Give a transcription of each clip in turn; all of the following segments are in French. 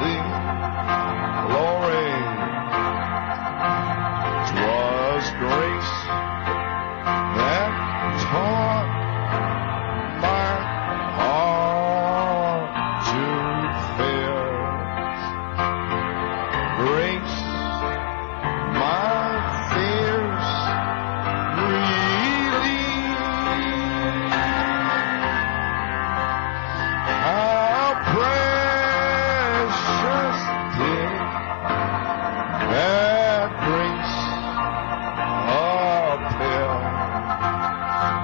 sing glory. 'Twas grace that taught my heart to fear. Grace my fears relieved. How precious did that grace appear.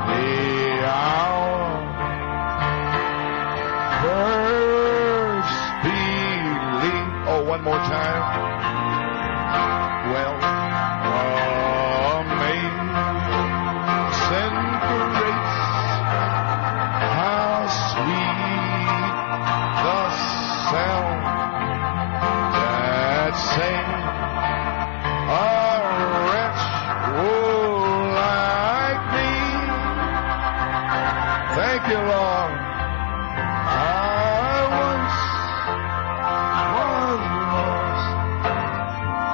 The hour first believed. Oh, one more time. Well, amazing grace, how sweet the sound that sang a wretch like me. Thank you, Lord. I once was lost,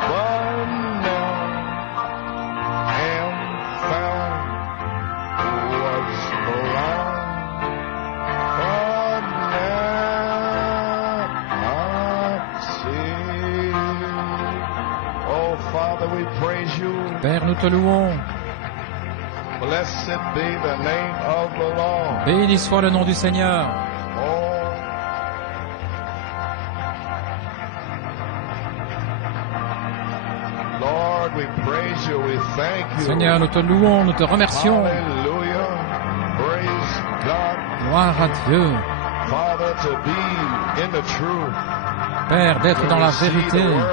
but now am found. Was blind, but now I see. Oh, Father, we praise you. Père, nous te louons. Blessed be the name of the Lord. Béni soit le nom du Seigneur. Oh, Lord, we praise you. We thank you. Seigneur, nous te louons, nous te remercions. Hallelujah. Praise God. Gloire à Dieu. Father, to be in the truth. Père, d'être dans la To see the vérité. world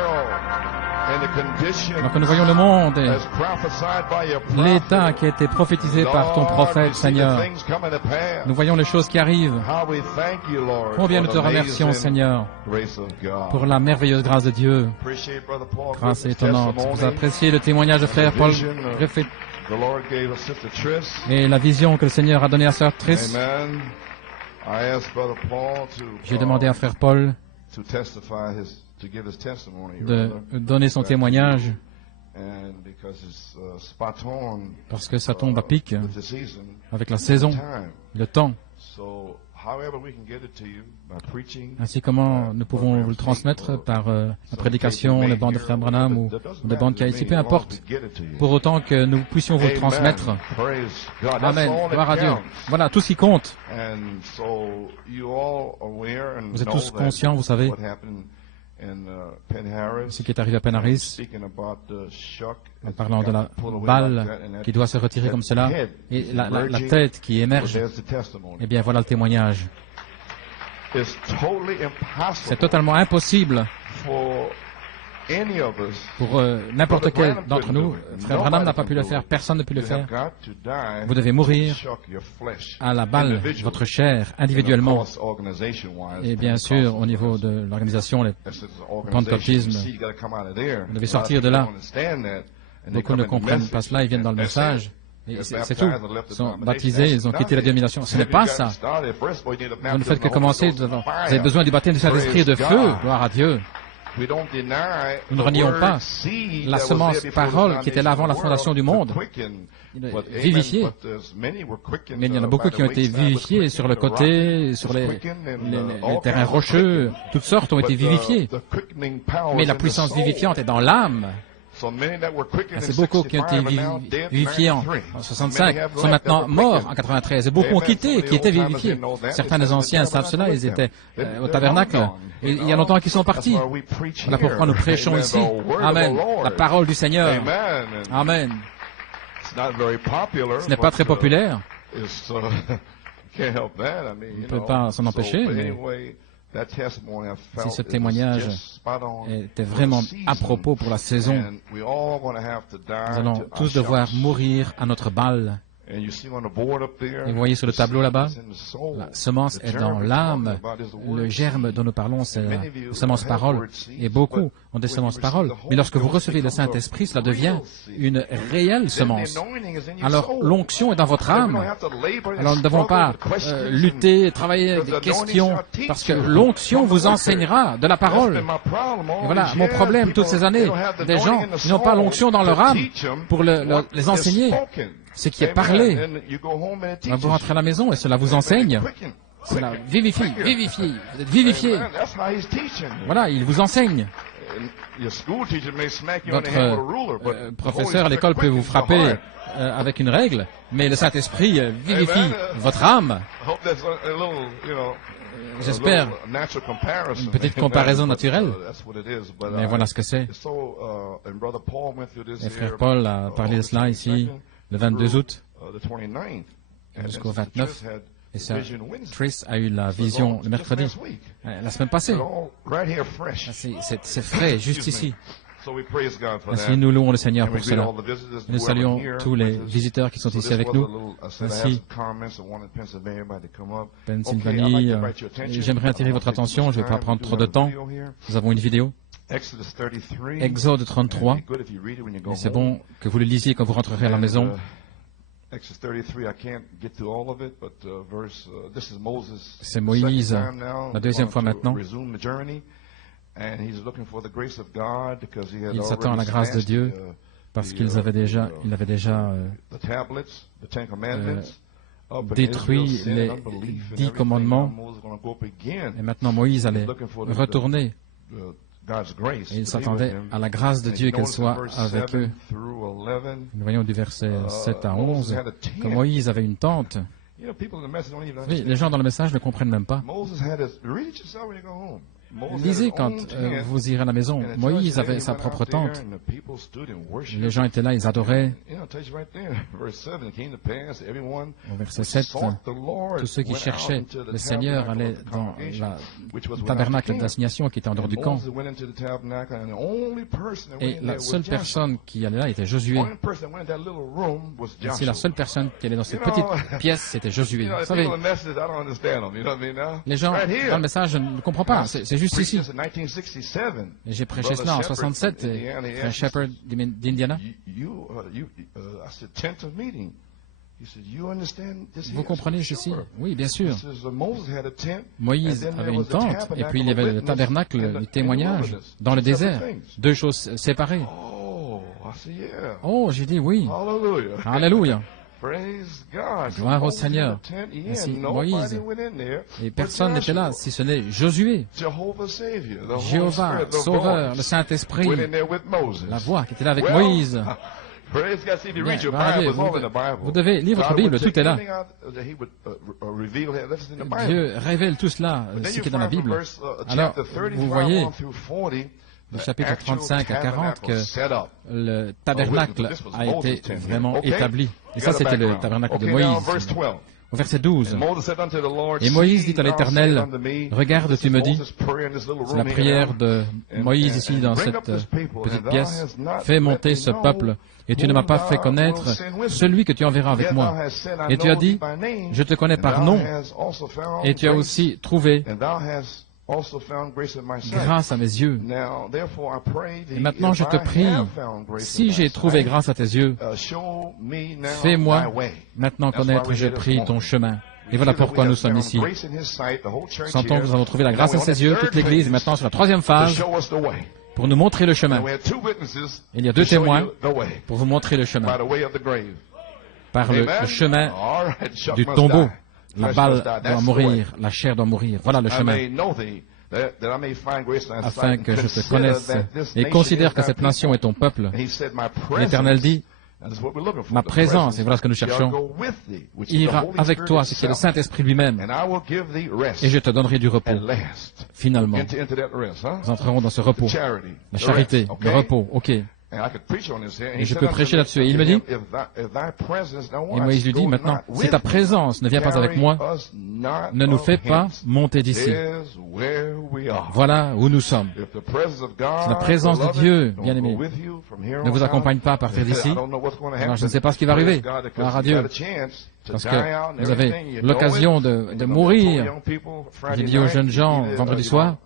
and the condition Alors que nous voyons le monde et as prophesied by your prophet. l'état qui a été prophétisé par ton Lord, prophète, we see the Seigneur. things coming to pass. Nous voyons les choses qui arrivent. How we thank you, Lord, Combien nous for te the remercions, amazing Seigneur, grace of God. pour la merveilleuse grâce de Dieu. Appreciate Brother Paul Grâce Griffin's étonnante. testimony. Vous appréciez le témoignage de frère Paul Griffith The Lord gave us Sister Triss. et la vision que le Seigneur a donnée à sœur Triss. Amen. I asked Brother Paul J'ai demandé à frère Paul to testify to give his testimony, de rather. donner son témoignage And because it's spot on parce que ça tombe à pic with the season, avec la saison, time. le temps. So, however we can get it to you by preaching, Ainsi comment nous pouvons vous le transmettre par la prédication, les bandes de frère Branham ou des bandes qui a ici, peu importe, pour autant que nous puissions vous le transmettre. Praise God. That's Amen. all that Gloire à Dieu. counts. Voilà, tout ce qui compte. And so you all aware and Vous êtes know tous that conscients, vous savez, what happened in Penn Harris. ce qui est arrivé à Penn Harris, Speaking about the shock, en parlant de la balle qui doit se retirer comme cela, et la tête qui émerge. There's the testimony. Eh bien, voilà le témoignage. It's totally C'est impossible totalement impossible for any of us. pour n'importe quel d'entre nous. Frère Branham n'a pas pu le faire, personne n'a pu le You faire. have got to die Vous devez mourir to shock your flesh à la balle, individually. votre chair, And of individuellement. course, organization-wise, Et bien sûr, au niveau de l'organisation, les that's the organization. pentecôtisme, You see, you gotta come out of there. vous devez sortir de là. A lot of people don't understand that, and they beaucoup come ne in the comprennent message, pas cela, ils viennent dans le and that's it. message. Et They're c'est tout. baptized and left the Ils sont denomination. baptisés, ils ont That's quitté la not it. dénomination. Ce n'est Have pas you ça. gotten started? First of all, you need a Vous ne baptism faites of que the Holy commencer. Ghost and Vous fire. avez besoin du baptême du Saint-Esprit et de Praise feu. God. Gloire à Dieu. We don't deny Nous ne the renions word pas seed la that was semence there before the parole qui était là avant la foundation fondation of du the monde. world, quicken, Il est but amen, vivifié. but there's many were quickened, Mais il y en a by beaucoup the qui ont été wasteland was vivifiés quickened, sur le the côté, rock sur was les quickened, and, les all terrains kinds were rocheux. quickened. Toutes sortes ont été But vivifiées. the quickening power Mais is la in the puissance soul. vivifiante est dans l'âme. So many that were quickened in C'est beaucoup qui ont été 65 are now dead in vivifiés en 93. 65, Many have sont left maintenant that were morts quickened. en 93. Et beaucoup ont quitté qui étaient vivifiés. Certains des anciens savent cela, ils étaient au tabernacle. Et il y a longtemps qu'ils sont partis. Voilà pourquoi nous prêchons ici. Amen. La parole du Seigneur. Amen. Ce n'est pas très populaire. On ne peut pas s'en empêcher, mais si ce témoignage était vraiment à propos pour la saison, nous allons tous devoir mourir à notre balle. Et vous voyez sur le tableau là-bas, la semence est dans l'âme. Le germe dont nous parlons, c'est la semence parole. Et beaucoup ont des semences parole. Mais lorsque vous recevez le Saint-Esprit, cela devient une réelle semence. Alors, l'onction est dans votre âme. Alors, nous ne devons pas lutter, travailler avec des questions, parce que l'onction vous enseignera de la parole. Et voilà, mon problème toutes ces années, des gens qui n'ont pas l'onction dans leur âme pour les enseigner. Ce qui est parlé. Vous rentrez à la maison et cela vous enseigne. Cela vivifie, vivifie. Vous êtes vivifié. Voilà, il vous enseigne. Votre professeur à l'école peut vous frapper avec une règle, mais le Saint-Esprit vivifie votre âme. J'espère une petite comparaison naturelle, mais voilà ce que c'est. Et frère Paul a parlé de cela ici le 22 août jusqu'au 29. Et ça, Trish a eu la vision le mercredi, la semaine passée. C'est frais, juste ici. Ainsi, nous louons le Seigneur pour cela. Nous saluons tous les visiteurs qui sont ici avec nous. Ainsi, Pennsylvanie, j'aimerais attirer votre attention, je ne vais pas prendre trop de temps. Nous avons une vidéo. Exode 33. Et c'est bon que vous le lisiez quand vous rentrerez à la maison. C'est Moïse, la deuxième fois maintenant. Il s'attend à la grâce de Dieu parce qu'il avait déjà détruit les 10 commandements. Et maintenant Moïse allait retourner. Et il s'attendait à la grâce de Dieu qu'elle soit avec eux. Nous voyons du verset 7 à 11 que Moïse avait une tente. Oui, les gens dans le message ne comprennent même pas. Lisez quand vous irez à la maison. Moïse avait sa propre tente. Les gens étaient là, ils adoraient. Au verset 7, tous ceux qui cherchaient le Seigneur allaient dans le tabernacle d'assignation qui était en dehors du camp. Et la seule personne qui allait là était Josué. C'est la seule personne qui allait dans cette petite pièce, c'était Josué. Vous savez, les gens dans le message, je ne comprends pas. C'est juste ici. Et j'ai prêché cela en 67, un shepherd d'Indiana. Vous comprenez ceci? Oui, bien sûr. Moïse avait une tente, et puis il y avait le tabernacle du témoignage dans le désert. Deux choses séparées. Oh, j'ai dit oui. Alléluia. Gloire au Seigneur. Ainsi, Moïse, et personne n'était là, si ce n'est Josué, Jéhovah, Sauveur, le Saint-Esprit, la voix qui était là avec Moïse. Bien, vous devez lire votre Bible, tout est là. Dieu révèle tout cela, ce qui est dans la Bible. Alors, vous voyez, du chapitre 35 à 40, que le tabernacle a été vraiment établi. Et ça, c'était le tabernacle de Moïse. Au verset 12. Et Moïse dit à l'Éternel, « Regarde, tu me dis, c'est la prière de Moïse ici dans cette petite pièce, « Fais monter ce peuple, et tu ne m'as pas fait connaître celui que tu enverras avec moi. Et tu as dit, je te connais par nom, et tu as aussi trouvé grâce à mes yeux. Et maintenant je te prie, si j'ai trouvé grâce à tes yeux, fais-moi maintenant connaître, je prie, ton chemin. » Et voilà pourquoi nous sommes ici. Sentons que nous avons trouvé la grâce à ses yeux, toute l'Église est maintenant sur la troisième phase pour nous montrer le chemin. Il y a deux témoins pour vous montrer le chemin. Par le chemin du tombeau. La balle doit mourir, la chair doit mourir. Voilà le chemin. Afin que je te connaisse et considère que cette nation est ton peuple. L'Éternel dit, ma présence, et voilà ce que nous cherchons, ira avec toi, ce qui est le Saint-Esprit lui-même, et je te donnerai du repos. Finalement, nous entrerons dans ce repos. La charité, le repos, ok. Et je peux prêcher là-dessus. Et il me dit, et Moïse lui dit, maintenant, si ta présence ne vient pas avec moi, ne nous fais pas monter d'ici. Voilà où nous sommes. Si la présence de Dieu, bien-aimé, ne vous accompagne pas à partir d'ici, alors je ne sais pas ce qui va arriver. Gloire à Dieu. Parce que vous avez l'occasion de mourir. J'ai dit aux jeunes gens vendredi soir,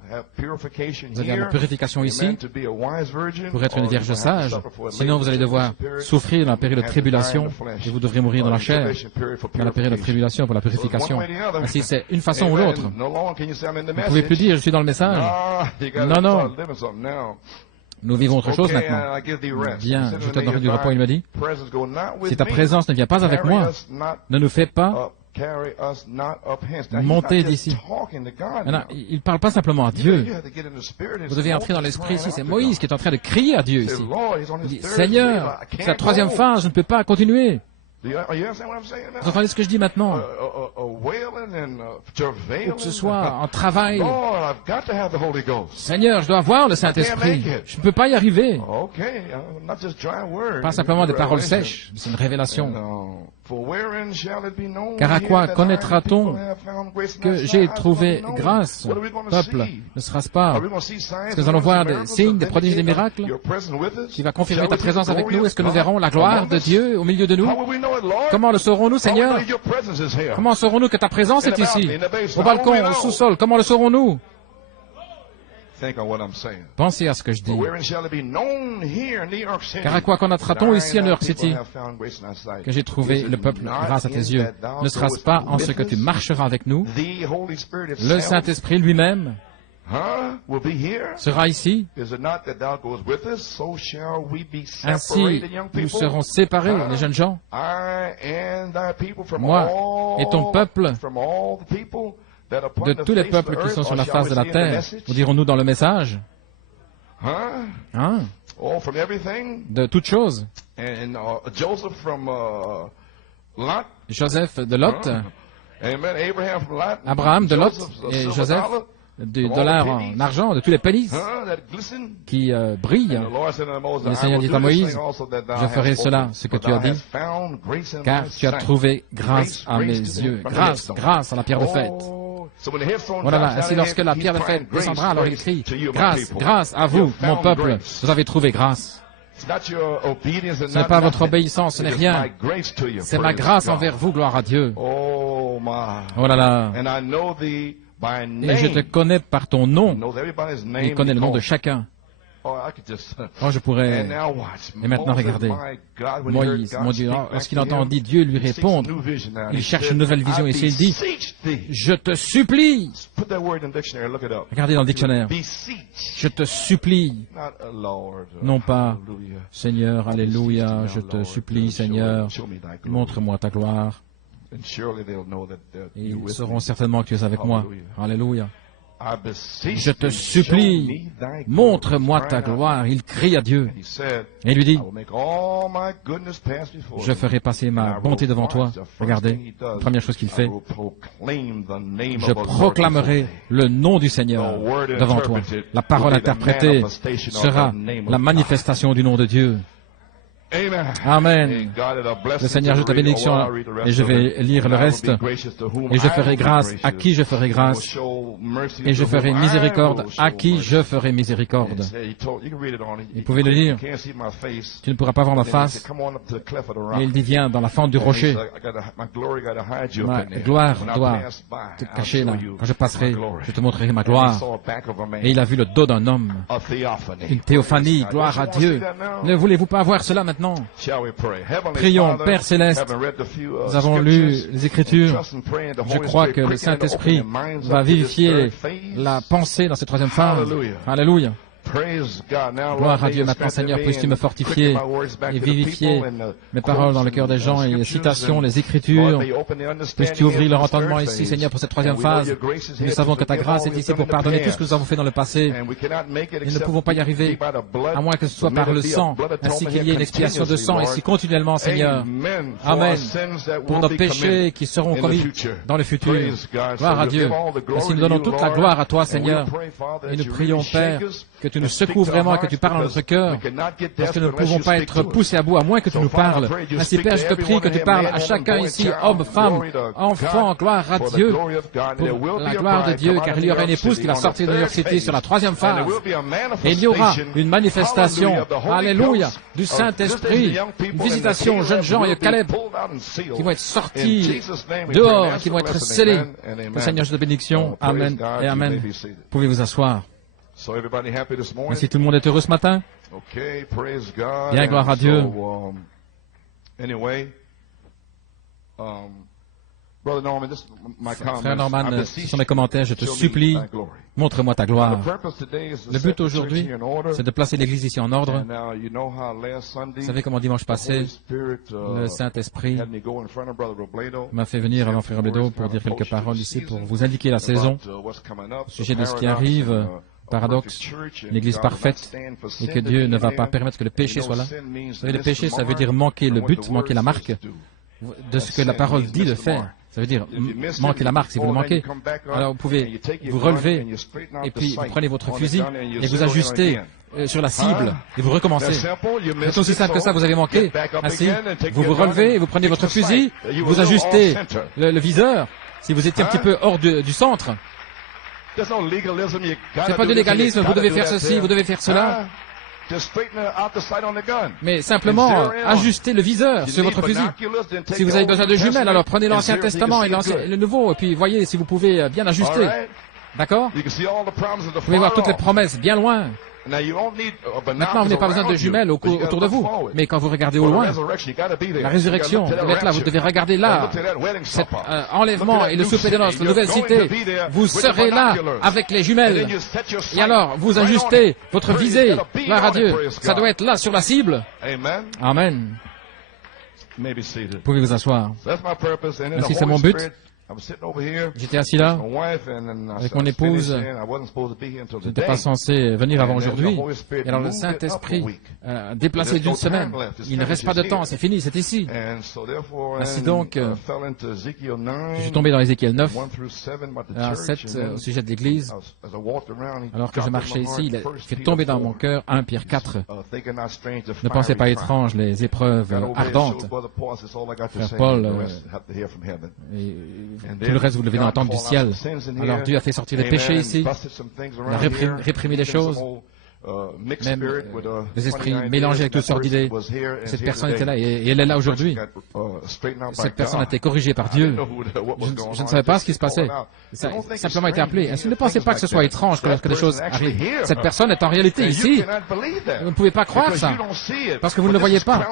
vous avez la purification ici pour être une vierge sage. Sinon, vous allez devoir souffrir dans la période de tribulation et vous devrez mourir dans la chair. Dans la période de tribulation pour la purification. Ainsi, c'est une façon ou l'autre. Vous ne pouvez plus dire, je suis dans le message. Non, non. Nous vivons autre chose maintenant. Bien, je te donnerai du repos, il m'a dit. Si ta présence ne vient pas avec moi, ne nous fais pas monter d'ici. Il ne parle pas simplement à Dieu. Vous devez entrer dans l'esprit ici. C'est Moïse qui est en train de crier à Dieu ici. Il dit, Seigneur, c'est la troisième phase, je ne peux pas continuer. Vous entendez ce que je dis maintenant? Ou que ce soit en travail. Seigneur, je dois avoir le Saint-Esprit. Je ne peux pas y arriver. Pas simplement des paroles sèches, c'est une révélation. Car à quoi connaîtra-t-on que j'ai trouvé grâce, peuple? Ne sera-ce pas? Est-ce que nous allons voir des signes, des prodiges, des miracles qui va confirmer ta présence avec nous? Est-ce que nous verrons la gloire de Dieu au milieu de nous? Comment le saurons-nous, Seigneur? Comment saurons-nous que ta présence est ici? Au balcon, au sous-sol, comment le saurons-nous? Pensez à ce que je dis. Car à quoi connaîtra-t-on ici à New York City que j'ai trouvé le peuple grâce à tes yeux? Ne sera-ce pas en ce que tu marcheras avec nous? Le Saint-Esprit lui-même sera ici. Ainsi, nous serons séparés, les jeunes gens. Moi et ton peuple, de tous les peuples qui sont sur la face de la terre, nous dirons-nous dans le message, de toutes choses. Joseph de Lot, Abraham de Lot et Joseph, du dollar en argent, de tous les pennies qui brillent. Et le Seigneur dit à Moïse, je ferai cela, ce que tu as dit, car tu as trouvé grâce à mes yeux. Grâce à la pierre de fête. Voilà, ainsi lorsque la pierre de fête descendra, alors il crie, grâce à vous, mon peuple, vous avez trouvé grâce. Ce n'est pas votre obéissance, ce n'est rien. C'est ma grâce envers vous, gloire à Dieu. Oh là là. Et je te connais par ton nom. Il connaît le nom de chacun. Oh, je pourrais... Et maintenant, regardez. Moïse, mon Dieu, lorsqu'il entendit Dieu lui répondre, il cherche une nouvelle vision ici. Il dit, je te supplie. Regardez dans le dictionnaire. Je te supplie. Non pas, Seigneur, alléluia, je te supplie, Seigneur, montre-moi ta gloire. Et ils sauront certainement que tu es avec moi. Alléluia. Je te supplie, montre-moi ta gloire. Il crie à Dieu. Et il lui dit, je ferai passer ma bonté devant toi. Regardez, la première chose qu'il fait, je proclamerai le nom du Seigneur devant toi. La parole interprétée sera la manifestation du nom de Dieu. Amen. Le Seigneur ajoute la bénédiction et je vais lire le reste. Et je ferai grâce à qui je ferai grâce. Et je ferai miséricorde à qui je ferai miséricorde. Vous pouvez le lire. Tu ne pourras pas voir ma face. Et il dit, viens dans la fente du rocher. Ma gloire doit te cacher là. Quand je passerai, je te montrerai ma gloire. Et il a vu le dos d'un homme. Une théophanie. Gloire à Dieu. Ne voulez-vous pas voir cela maintenant? Prions, Père Céleste, nous avons lu les Écritures. Je crois que le Saint-Esprit va vivifier la pensée dans cette troisième phase. Alléluia. Gloire à Dieu. Maintenant, Seigneur, puisses-tu me fortifier et vivifier mes paroles dans le cœur des gens et les citations, les Écritures. Puisses-tu ouvrir leur entendement ici, Seigneur, pour cette troisième phase. Nous savons que ta grâce est ici pour pardonner tout ce que nous avons fait dans le passé. Et nous ne pouvons pas y arriver, à moins que ce soit par le sang, ainsi qu'il y ait une expiation de sang ici continuellement, Seigneur. Amen. Pour nos péchés qui seront commis dans le futur. Gloire à Dieu. Ainsi, nous donnons toute la gloire à toi, Seigneur. Et nous prions, Père, que tu nous secoues vraiment et que tu parles dans notre cœur, parce que nous ne pouvons pas être poussés à bout à moins que tu nous parles. Ainsi, Père, je te prie que tu parles à chacun ici, homme, femme, enfant, gloire à Dieu, pour la gloire de Dieu, car il y aura une épouse qui va sortir de New York City sur la 3e phase. Et il y aura une manifestation, alléluia, du Saint-Esprit, une visitation aux jeunes gens et Caleb, qui vont être sortis dehors, qui vont être scellés. Que le Seigneur, je te bénédiction. Amen et Amen. Pouvez vous asseoir. Ainsi, tout le monde est heureux ce matin? Bien, gloire à Dieu. Frère Norman, ce sont mes commentaires. Je te supplie, montre-moi ta gloire. Le but aujourd'hui, c'est de placer l'Église ici en ordre. Vous savez comment dimanche passé, le Saint-Esprit m'a fait venir avant Frère Robledo pour dire quelques paroles ici, pour vous indiquer la saison, au sujet de ce qui arrive. Paradoxe, une Église parfaite, et que Dieu ne va pas permettre que le péché soit là. Vous savez, le péché, ça veut dire manquer le but, manquer la marque de ce que la parole dit de faire. Ça veut dire manquer la marque. Si vous le manquez, alors vous pouvez vous relever, et puis vous prenez votre fusil, et vous ajustez sur la cible, et vous recommencez. C'est aussi simple que ça, vous avez manqué. Ainsi, vous vous relevez, et vous prenez votre fusil, vous ajustez le viseur, si vous étiez un petit peu hors du centre. C'est pas du légalisme, vous devez faire ceci, vous devez faire cela. Mais simplement, ajustez le viseur sur votre fusil. Si vous avez besoin de jumelles, alors prenez l'Ancien Testament et le Nouveau, et puis voyez si vous pouvez bien ajuster. D'accord? Vous pouvez voir toutes les promesses bien loin. Maintenant, vous n'avez pas besoin de jumelles autour de vous. Mais quand vous regardez au loin, la résurrection devait être là. Vous devez regarder là. Cet enlèvement et le souper de noces, la nouvelle cité. Vous serez là avec les jumelles. Et alors, vous ajustez votre visée. Gloire à Dieu. Ça doit être là sur la cible. Amen. Vous pouvez vous asseoir. Ainsi, c'est mon but. J'étais assis là, avec mon épouse. Je n'étais pas censé venir avant aujourd'hui. Et alors le Saint-Esprit a déplacé d'une semaine. Il ne reste pas de temps, c'est fini, c'est ici. Ainsi donc, je suis tombé dans Ézéchiel 9, à 7, au sujet de l'Église. Alors que je marchais ici, il a fait tomber dans mon cœur 1 Pierre 4. Ne pensez pas étrange les épreuves ardentes. Frère Paul, tout le reste, vous devez entendre du ciel. Alors Dieu a fait sortir les péchés ici. Il a réprimé les choses. Même les esprits mélangés avec toutes sortes d'idées. Cette personne était là et elle est là aujourd'hui. Cette personne a été corrigée par Dieu. Je ne savais pas ce qui se passait. Ça a simplement été appelé. Ainsi, ne pensez pas que ce soit étrange que lorsque des choses arrivent. Cette personne est en réalité ici. Vous ne pouvez pas croire ça, parce que vous ne le voyez pas.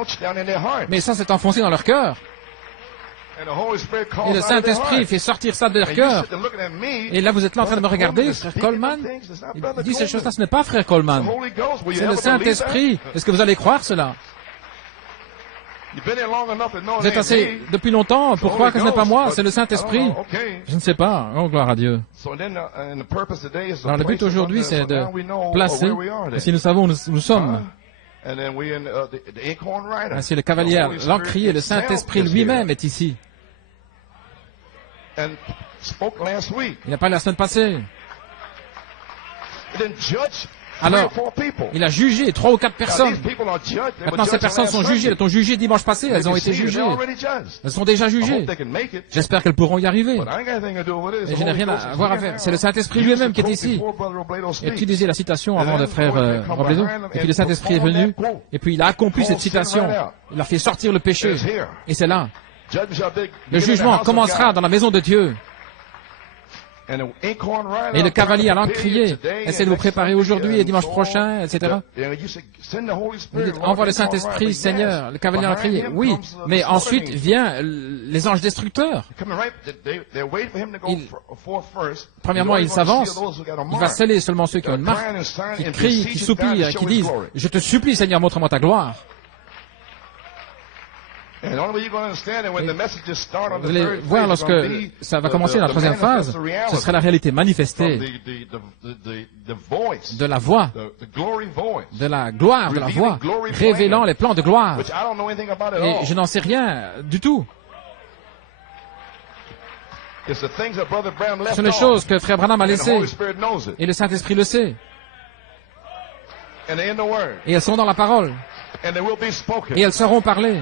Mais ça, c'est enfoncé dans leur cœur. Et le Saint-Esprit fait sortir ça de leur cœur. Et là, vous êtes là en train de me regarder, frère Coleman. Il dit ces choses-là, ce n'est pas frère Coleman. C'est le Saint-Esprit. Est-ce que vous allez croire cela? Vous êtes assez depuis longtemps pour croire que ce n'est pas moi, c'est le Saint-Esprit. Je ne sais pas. Oh, gloire à Dieu. Alors, le but aujourd'hui, c'est de placer, et si nous savons où nous sommes. Ainsi, le cavalier, l'encrier, le Saint-Esprit lui-même est ici. Il n'a pas la semaine passée. Alors, il a jugé 3 ou 4 personnes. Maintenant, ces personnes sont jugées. Elles ont jugé dimanche passé. Elles ont été jugées. Elles sont déjà jugées. J'espère qu'elles pourront y arriver. Et je n'ai rien à voir à faire. C'est le Saint-Esprit lui-même qui est ici. Et tu disais la citation avant de frère Robledo. Et puis le Saint-Esprit est venu. Et puis il a accompli cette citation. Il a fait sortir le péché. Et c'est là. Le jugement commencera dans la maison de Dieu. Et le cavalier allant crier, essayez de vous préparer aujourd'hui et dimanche prochain, etc. Vous dites, envoie le Saint-Esprit, Seigneur. Le cavalier allant crier, oui, mais ensuite vient les anges destructeurs. Premièrement, il s'avance, il va sceller seulement ceux qui ont une marque, qui crient, qui soupirent et qui disent, je te supplie, Seigneur, montre-moi ta gloire. Vous allez voir lorsque ça va commencer dans la 3e phase, ce sera la réalité manifestée de la voix, de la gloire, de la voix, révélant les plans de gloire. Et je n'en sais rien du tout. Ce sont les choses que Frère Branham a laissées, et le Saint-Esprit le sait. Et elles sont dans la parole. Et elles seront parlées.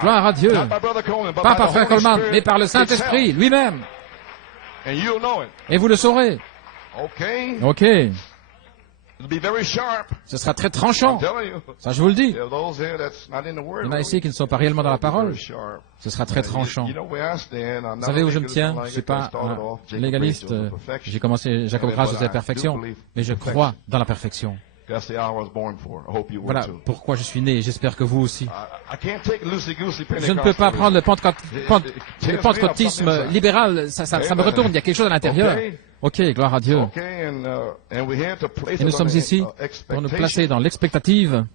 Gloire à Dieu. Pas par Frère Coleman, mais par le Saint-Esprit lui-même. Et vous le saurez. Ok. Ce sera très tranchant. Ça, je vous le dis. Il y en a ici qui ne sont pas réellement dans la parole. Ce sera très tranchant. Vous savez où je me tiens? Je ne suis pas un légaliste. J'ai commencé Jacob Grâce de la perfection. Mais je crois dans la perfection. Voilà pourquoi je suis né. J'espère que vous aussi. Je ne peux pas prendre le pentecôtisme libéral. Ça me retourne. Il y a quelque chose à l'intérieur. Ok, gloire à Dieu. Et nous sommes ici pour nous placer dans l'expectative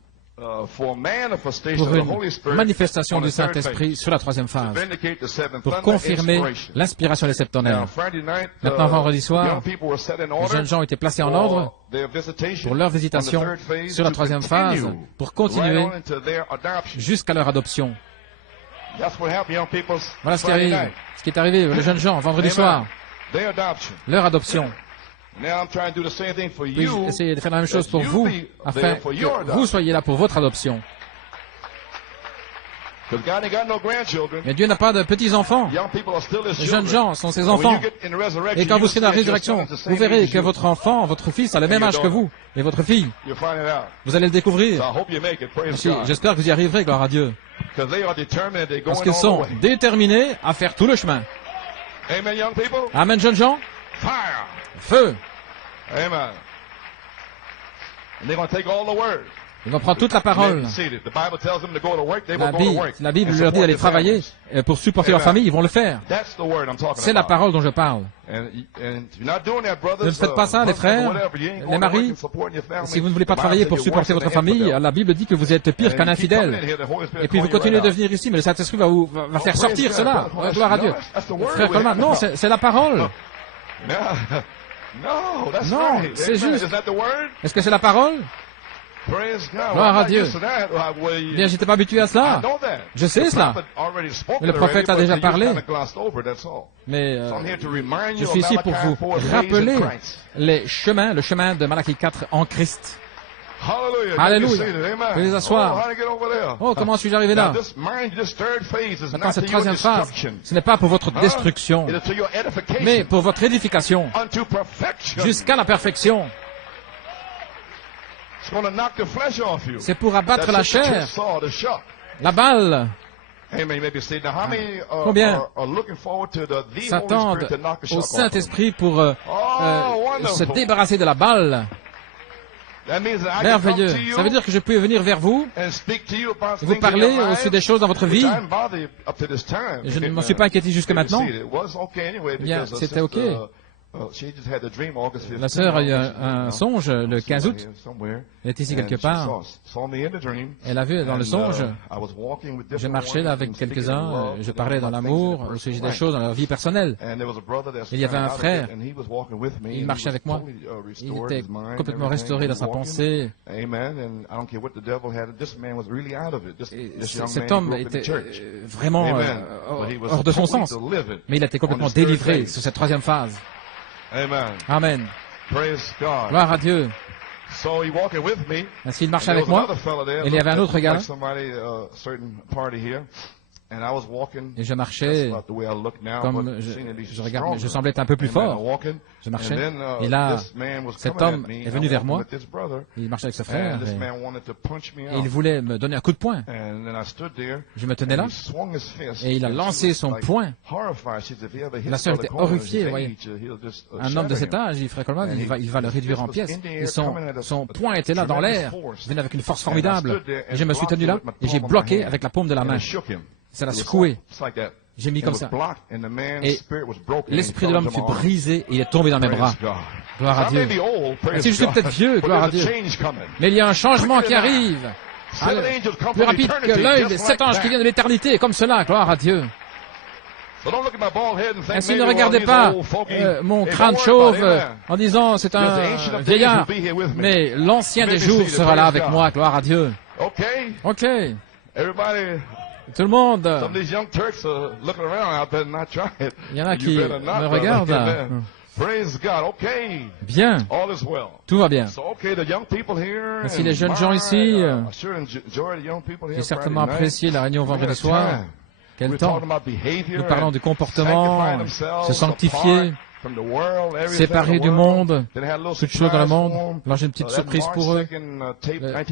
pour une manifestation du Saint-Esprit sur la troisième phase, pour confirmer l'inspiration des septonnaires. Maintenant, vendredi soir, les jeunes gens ont été placés en ordre pour leur visitation sur la troisième phase, pour continuer jusqu'à leur adoption. Voilà ce qui est arrivé, les jeunes gens, vendredi soir, leur adoption. Puis essayez de faire la même chose pour vous, afin que vous soyez là pour votre adoption. Mais Dieu n'a pas de petits-enfants. Les jeunes gens sont ses enfants. Et quand vous serez dans la résurrection, vous verrez que votre enfant, votre fils, a le même âge que vous. Et votre fille. Vous allez le découvrir. J'espère que vous y arriverez, gloire à Dieu. Parce qu'ils sont déterminés à faire tout le chemin. Amen, jeunes gens. Feu. Ils vont prendre toute la parole. La Bible leur dit d'aller travailler pour supporter leur famille. Ils vont le faire. C'est la parole dont je parle. Ne faites pas ça, les frères, les maris. Si vous ne voulez pas travailler pour supporter votre famille, la Bible dit que vous êtes pire qu'un infidèle. Et puis vous continuez de venir ici, mais le Saint-Esprit va faire sortir cela. Gloire à Dieu. Frère Coleman, non, c'est la parole. Non, c'est juste. Est-ce que c'est la parole? Gloire à Dieu. Bien, j'étais pas habitué à cela. Je sais cela. Mais le prophète a déjà parlé. Mais je suis ici pour vous rappeler le chemin de Malachie 4 en Christ. Alléluia. Veuillez vous asseoir. Oh, comment suis-je arrivé là? Maintenant, cette troisième phase, ce n'est pas pour votre destruction, mais pour votre édification, jusqu'à la perfection. C'est pour abattre la chair, la balle. Combien s'attendent au Saint-Esprit pour se débarrasser de la balle? Merveilleux. Ça veut dire que je peux venir vers vous et vous parler aussi des choses dans votre vie. Je ne m'en suis pas inquiété jusque maintenant. Bien, c'était OK. La sœur a eu un songe le 15 août. Elle est ici quelque part. Elle a vu dans le songe, je marchais là avec quelques-uns, je parlais dans l'amour, au sujet des choses dans leur vie personnelle. Il y avait un frère, il marchait avec moi, il était complètement restauré dans sa pensée. Et cet homme était vraiment hors de son sens, mais il a été complètement délivré sur cette troisième phase. Amen. Gloire à Dieu. Ainsi, il marchait avec moi. Et il y avait un autre gars. Et je marchais comme je regarde, je semblais être un peu plus fort. Je marchais. Et là, cet homme est venu vers moi. Il marchait avec ce frère. Et il voulait me donner un coup de poing. Je me tenais là. Et il a lancé son poing. La sœur était horrifiée. Voyez. Un homme de cet âge, Frère Coleman, il va le réduire en pièces. Et son poing était là dans l'air. Il venait avec une force formidable. Et je me suis tenu là. Et j'ai bloqué avec la paume de la main. Ça l'a secoué. J'ai mis comme ça. Et l'esprit de l'homme fut brisé et il est tombé dans mes bras. Gloire à Dieu. Si je suis peut-être vieux, gloire à Dieu. Mais il y a un changement qui arrive. Plus rapide que l'œil des 7 anges qui viennent de l'éternité, comme cela, gloire à Dieu. Ainsi, ne regardez pas mon crâne chauve en disant c'est un vieillard, mais l'ancien des jours sera là avec moi, gloire à Dieu. Ok. Tout le monde. Il y en a qui me regardent. Bien, tout va bien. Ainsi, les jeunes gens ici, j'ai certainement apprécié la réunion vendredi soir. Quel temps! Nous parlons du comportement, se sanctifier, séparés du monde, toutes choses dans le monde. Alors j'ai une petite surprise pour eux.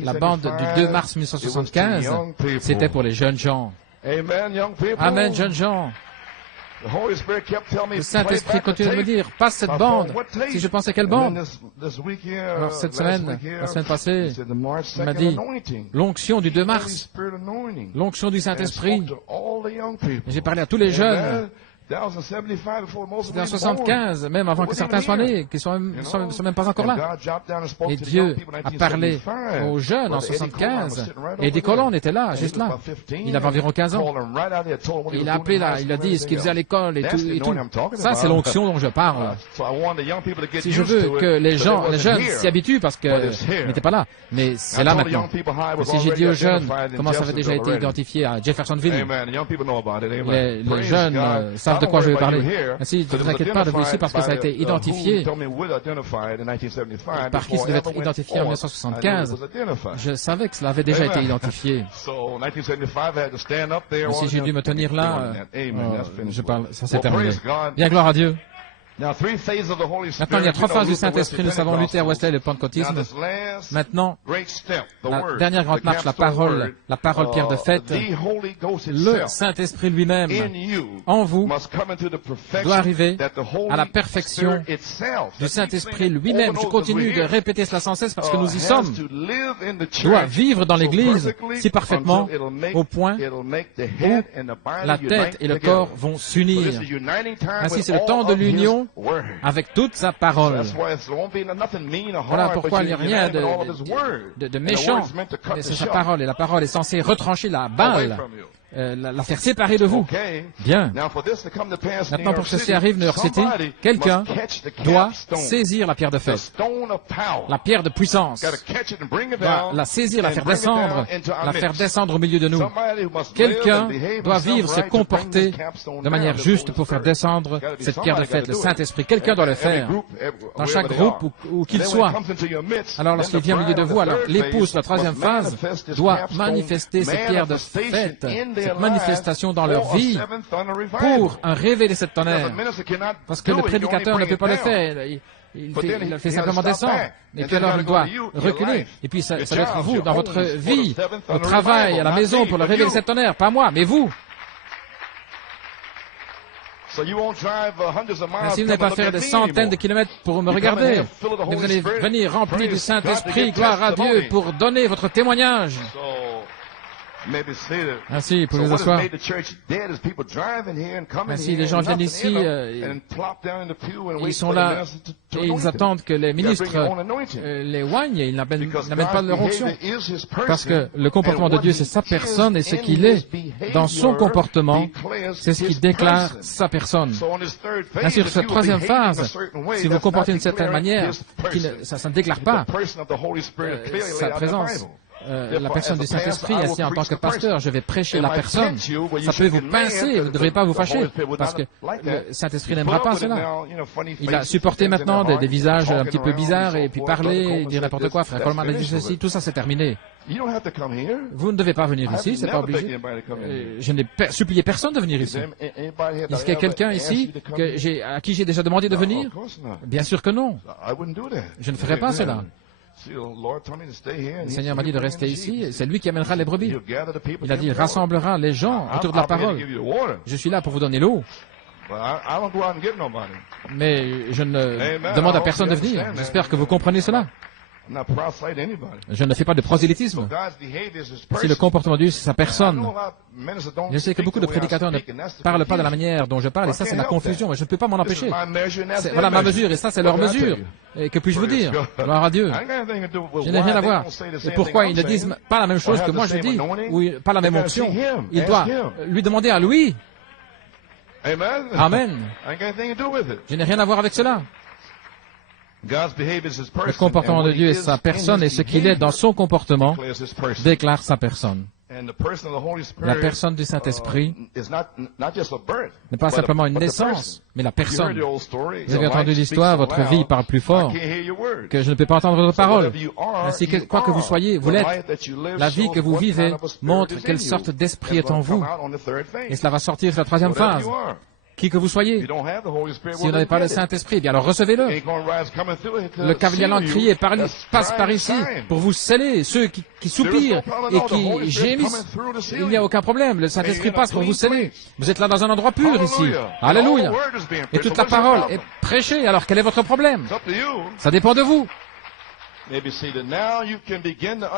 La bande du 2 mars 1975, c'était pour les jeunes gens. Amen, jeunes gens. Le Saint-Esprit continue de me dire, passe cette bande. Si je pensais quelle bande? Alors cette semaine, la semaine passée, il m'a dit, l'onction du 2 mars, l'onction du Saint-Esprit. J'ai parlé à tous les jeunes. C'était en 75, même avant que certains soient nés, qui sont même pas encore là. Et Dieu a parlé aux jeunes en 75, et des colons étaient là, juste là. Il avait environ 15 ans. Et il a appelé là, il a dit ce qu'il faisait à l'école et tout. Ça, c'est l'onction dont je parle. Si je veux que les jeunes s'y habituent, parce qu'ils n'étaient pas là, mais c'est là maintenant. Et si j'ai dit aux jeunes comment ça avait déjà été identifié à Jeffersonville, les jeunes savent de quoi je vais parler. Ainsi, ne vous inquiétez pas de vous ici parce que ça a été identifié. Par qui ça devait être identifié en 1975? Je savais que cela avait déjà été identifié. Mais si j'ai dû me tenir là, je parle, ça s'est terminé. Bien, gloire à Dieu. Maintenant, il y a 3 phases du Saint-Esprit. Nous savons Luther, Wesley et le pentecôtisme. Maintenant, la dernière grande marche, la parole pierre de fête, le Saint-Esprit lui-même, en vous, doit arriver à la perfection du Saint-Esprit lui-même. Je continue de répéter cela sans cesse parce que nous y sommes. Doit vivre dans l'Église si parfaitement au point où la tête et le corps vont s'unir. Ainsi, c'est le temps de l'union avec toute sa parole. Voilà pourquoi il n'y a rien de méchant. C'est sa parole, et la parole est censée retrancher la balle, la faire séparer de vous. Bien. Maintenant, pour que ceci arrive, New York City, quelqu'un doit saisir la pierre de fête, la pierre de puissance, doit la saisir, la faire descendre au milieu de nous. Quelqu'un doit vivre, se comporter de manière juste pour faire descendre cette pierre de fête, le Saint-Esprit. Quelqu'un doit le faire, dans chaque groupe où qu'il soit. Alors, lorsqu'il vient au milieu de vous, alors l'épouse, la troisième phase, doit manifester cette pierre de fête, cette manifestation dans leur vie pour un réveil de cette tonnerre. Parce que le prédicateur ne peut pas le faire. Il fait simplement descendre. Et puis alors, il doit reculer. Et puis, ça doit être vous, dans votre vie, au travail, à la maison, pour le réveil de cette tonnerre. Pas moi, mais vous. Ainsi, vous n'allez pas faire des centaines de kilomètres pour me regarder, mais vous allez venir remplis du Saint-Esprit, gloire à Dieu, pour donner votre témoignage. Ainsi, pour vous asseoir. Ainsi, les gens viennent ici, ils sont là, et ils attendent que les ministres les oignent, ils n'amènent pas leur onction. Parce que le comportement de Dieu, c'est sa personne, et ce qu'il est dans son comportement, c'est ce qui déclare sa personne. Ainsi, sur cette troisième phase, si vous vous comportez d'une certaine manière, ça ne déclare pas sa présence. La personne du Saint-Esprit, ainsi en tant que pasteur, je vais prêcher la personne. Ça peut vous pincer, vous ne devrez pas vous fâcher, parce que le Saint-Esprit n'aimera pas cela. Il a supporté maintenant des visages un petit peu bizarres, et puis parler, dire n'importe quoi, frère Coleman a dit ceci, tout ça c'est terminé. Vous ne devez pas venir ici, c'est pas obligé. Je n'ai supplié personne de venir ici. Est-ce qu'il y a quelqu'un ici à qui j'ai déjà demandé de venir? Bien sûr que non. Je ne ferai pas cela. Le Seigneur m'a dit de rester ici, c'est lui qui amènera les brebis. Il a dit, il rassemblera les gens autour de la parole. Je suis là pour vous donner l'eau. Mais je ne demande à personne de venir. J'espère que vous comprenez cela. Je ne fais pas de prosélytisme. Si le comportement de Dieu, c'est sa personne. Je sais que beaucoup de prédicateurs ne parlent pas de la manière dont je parle, et ça, c'est la confusion, et je ne peux pas m'en empêcher. Voilà ma mesure, et ça, c'est leur mesure. Et que puis-je vous dire? Gloire à Dieu. Je n'ai rien à voir. Et pourquoi ils ne disent pas la même chose que moi je dis, ou pas la même onction? Il doit lui demander à lui. Amen. Je n'ai rien à voir avec cela. Le comportement de Dieu est sa personne, et ce qu'il est dans son comportement déclare sa personne. La personne du Saint-Esprit n'est pas simplement une naissance, mais la personne. Vous avez entendu l'histoire, votre vie parle plus fort que je ne peux pas entendre vos paroles. Ainsi que quoi que vous soyez, vous l'êtes. La vie que vous vivez montre quelle sorte d'esprit est en vous. Et cela va sortir sur la troisième phase. Qui que vous soyez. Si vous n'avez pas le Saint-Esprit, eh bien alors recevez-le. Le cavalier allant crier passe par ici pour vous sceller. Ceux qui soupirent et qui gémissent, il n'y a aucun problème. Le Saint-Esprit passe pour vous sceller. Vous êtes là dans un endroit pur ici. Alléluia. Et toute la parole est prêchée. Alors quel est votre problème? Ça dépend de vous.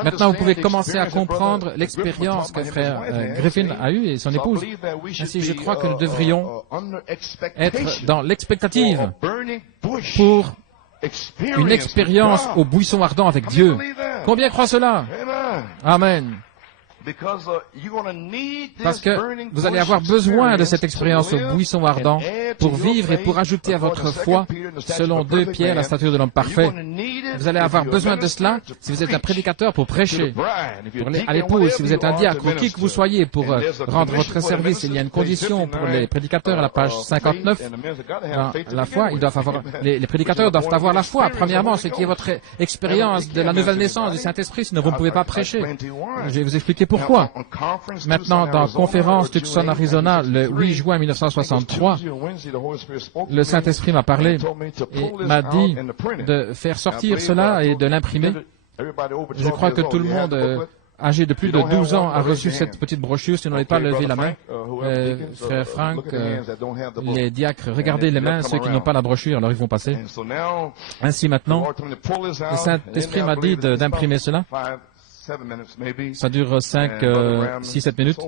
Maintenant, vous pouvez commencer à comprendre l'expérience que frère Griffin a eue et son épouse. Ainsi, je crois que nous devrions être dans l'expectative pour une expérience au buisson ardent avec Dieu. Combien croient cela? Amen. Parce que vous allez avoir besoin de cette expérience au buisson ardent pour vivre et pour ajouter à votre foi, selon 2 Pierre, la stature de l'homme parfait. Vous allez avoir besoin de cela si vous êtes un prédicateur pour prêcher. À l'épouse, si vous êtes un diacre, ou qui que vous soyez pour rendre votre service, il y a une condition pour les prédicateurs à la page 59. Dans la foi, ils doivent avoir, les prédicateurs doivent avoir la foi, premièrement, ce qui est votre expérience de la nouvelle naissance du Saint-Esprit, sinon vous ne pouvez pas prêcher. Je vais vous expliquer pourquoi. Maintenant, dans conférence Tucson, Arizona, le 8 juin 1963, le Saint-Esprit m'a parlé et m'a dit de faire sortir cela et de l'imprimer. Je crois que tout le monde âgé de plus de 12 ans a reçu cette petite brochure. Si vous n'avez pas levé la main, frère Frank, les diacres, regardez les mains, ceux qui n'ont pas la brochure, alors ils vont passer. Ainsi maintenant, le Saint-Esprit m'a dit d'imprimer cela. Ça dure 5, 6, 7 minutes.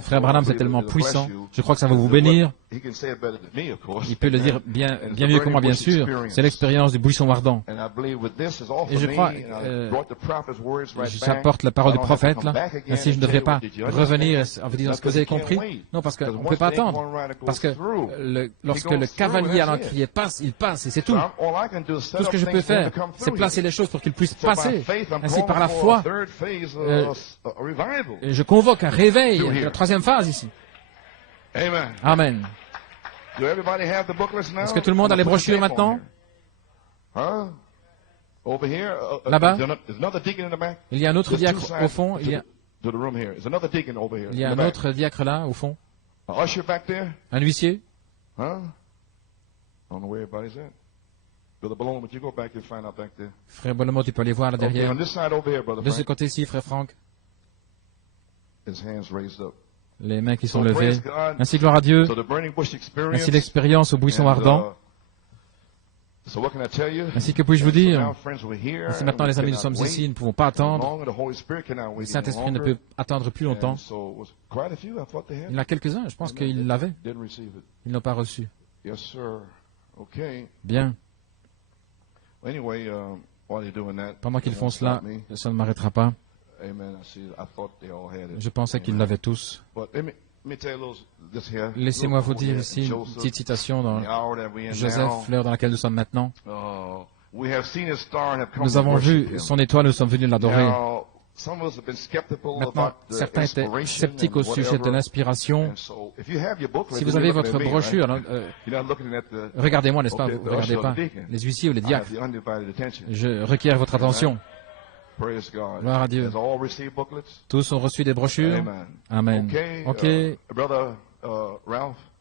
Frère Branham, c'est tellement puissant. Je crois que ça va vous bénir. Il peut le dire bien mieux que moi, bien sûr. C'est l'expérience du buisson ardent. Et je crois, j'apporte la parole du prophète, là. Ainsi, je ne devrais pas revenir en vous disant ce que vous avez compris. Non, parce qu'on ne peut pas attendre. Parce que lorsque le cavalier allant crier passe, il passe, et c'est tout. Tout ce que je peux faire, c'est placer les choses pour qu'il puisse passer. Ainsi, par la foi, je convoque un réveil, la troisième phase ici. Amen. Est-ce que tout le monde a les brochures maintenant? Là-bas, il y a un autre diacre au fond. Il y a un autre diacre là, au fond. Un huissier. Frère Bolomont, tu peux aller voir là derrière. De ce côté-ci, frère Frank. Les mains qui sont levées. Ainsi, gloire à Dieu. Ainsi, l'expérience au buisson ardent. Ainsi, que puis-je vous dire? Ainsi, maintenant, les amis, nous sommes ici, nous ne pouvons pas attendre. Le Saint-Esprit ne peut attendre plus longtemps. Il y en a quelques-uns, je pense qu'ils l'avaient. Ils n'ont pas reçu. Bien. Pendant qu'ils font cela, ça ne m'arrêtera pas. Je pensais qu'ils l'avaient tous. Laissez-moi vous dire ici une petite citation dans Joseph, l'heure dans laquelle nous sommes maintenant. Nous avons vu son étoile, nous sommes venus l'adorer. Maintenant, certains étaient sceptiques au sujet de l'inspiration. Si vous avez votre brochure, regardez-moi, n'est-ce pas? Vous ne regardez pas les huissiers ou les diacres. Je requiers votre attention. Gloire à Dieu. Tous ont reçu des brochures? Amen. Ok.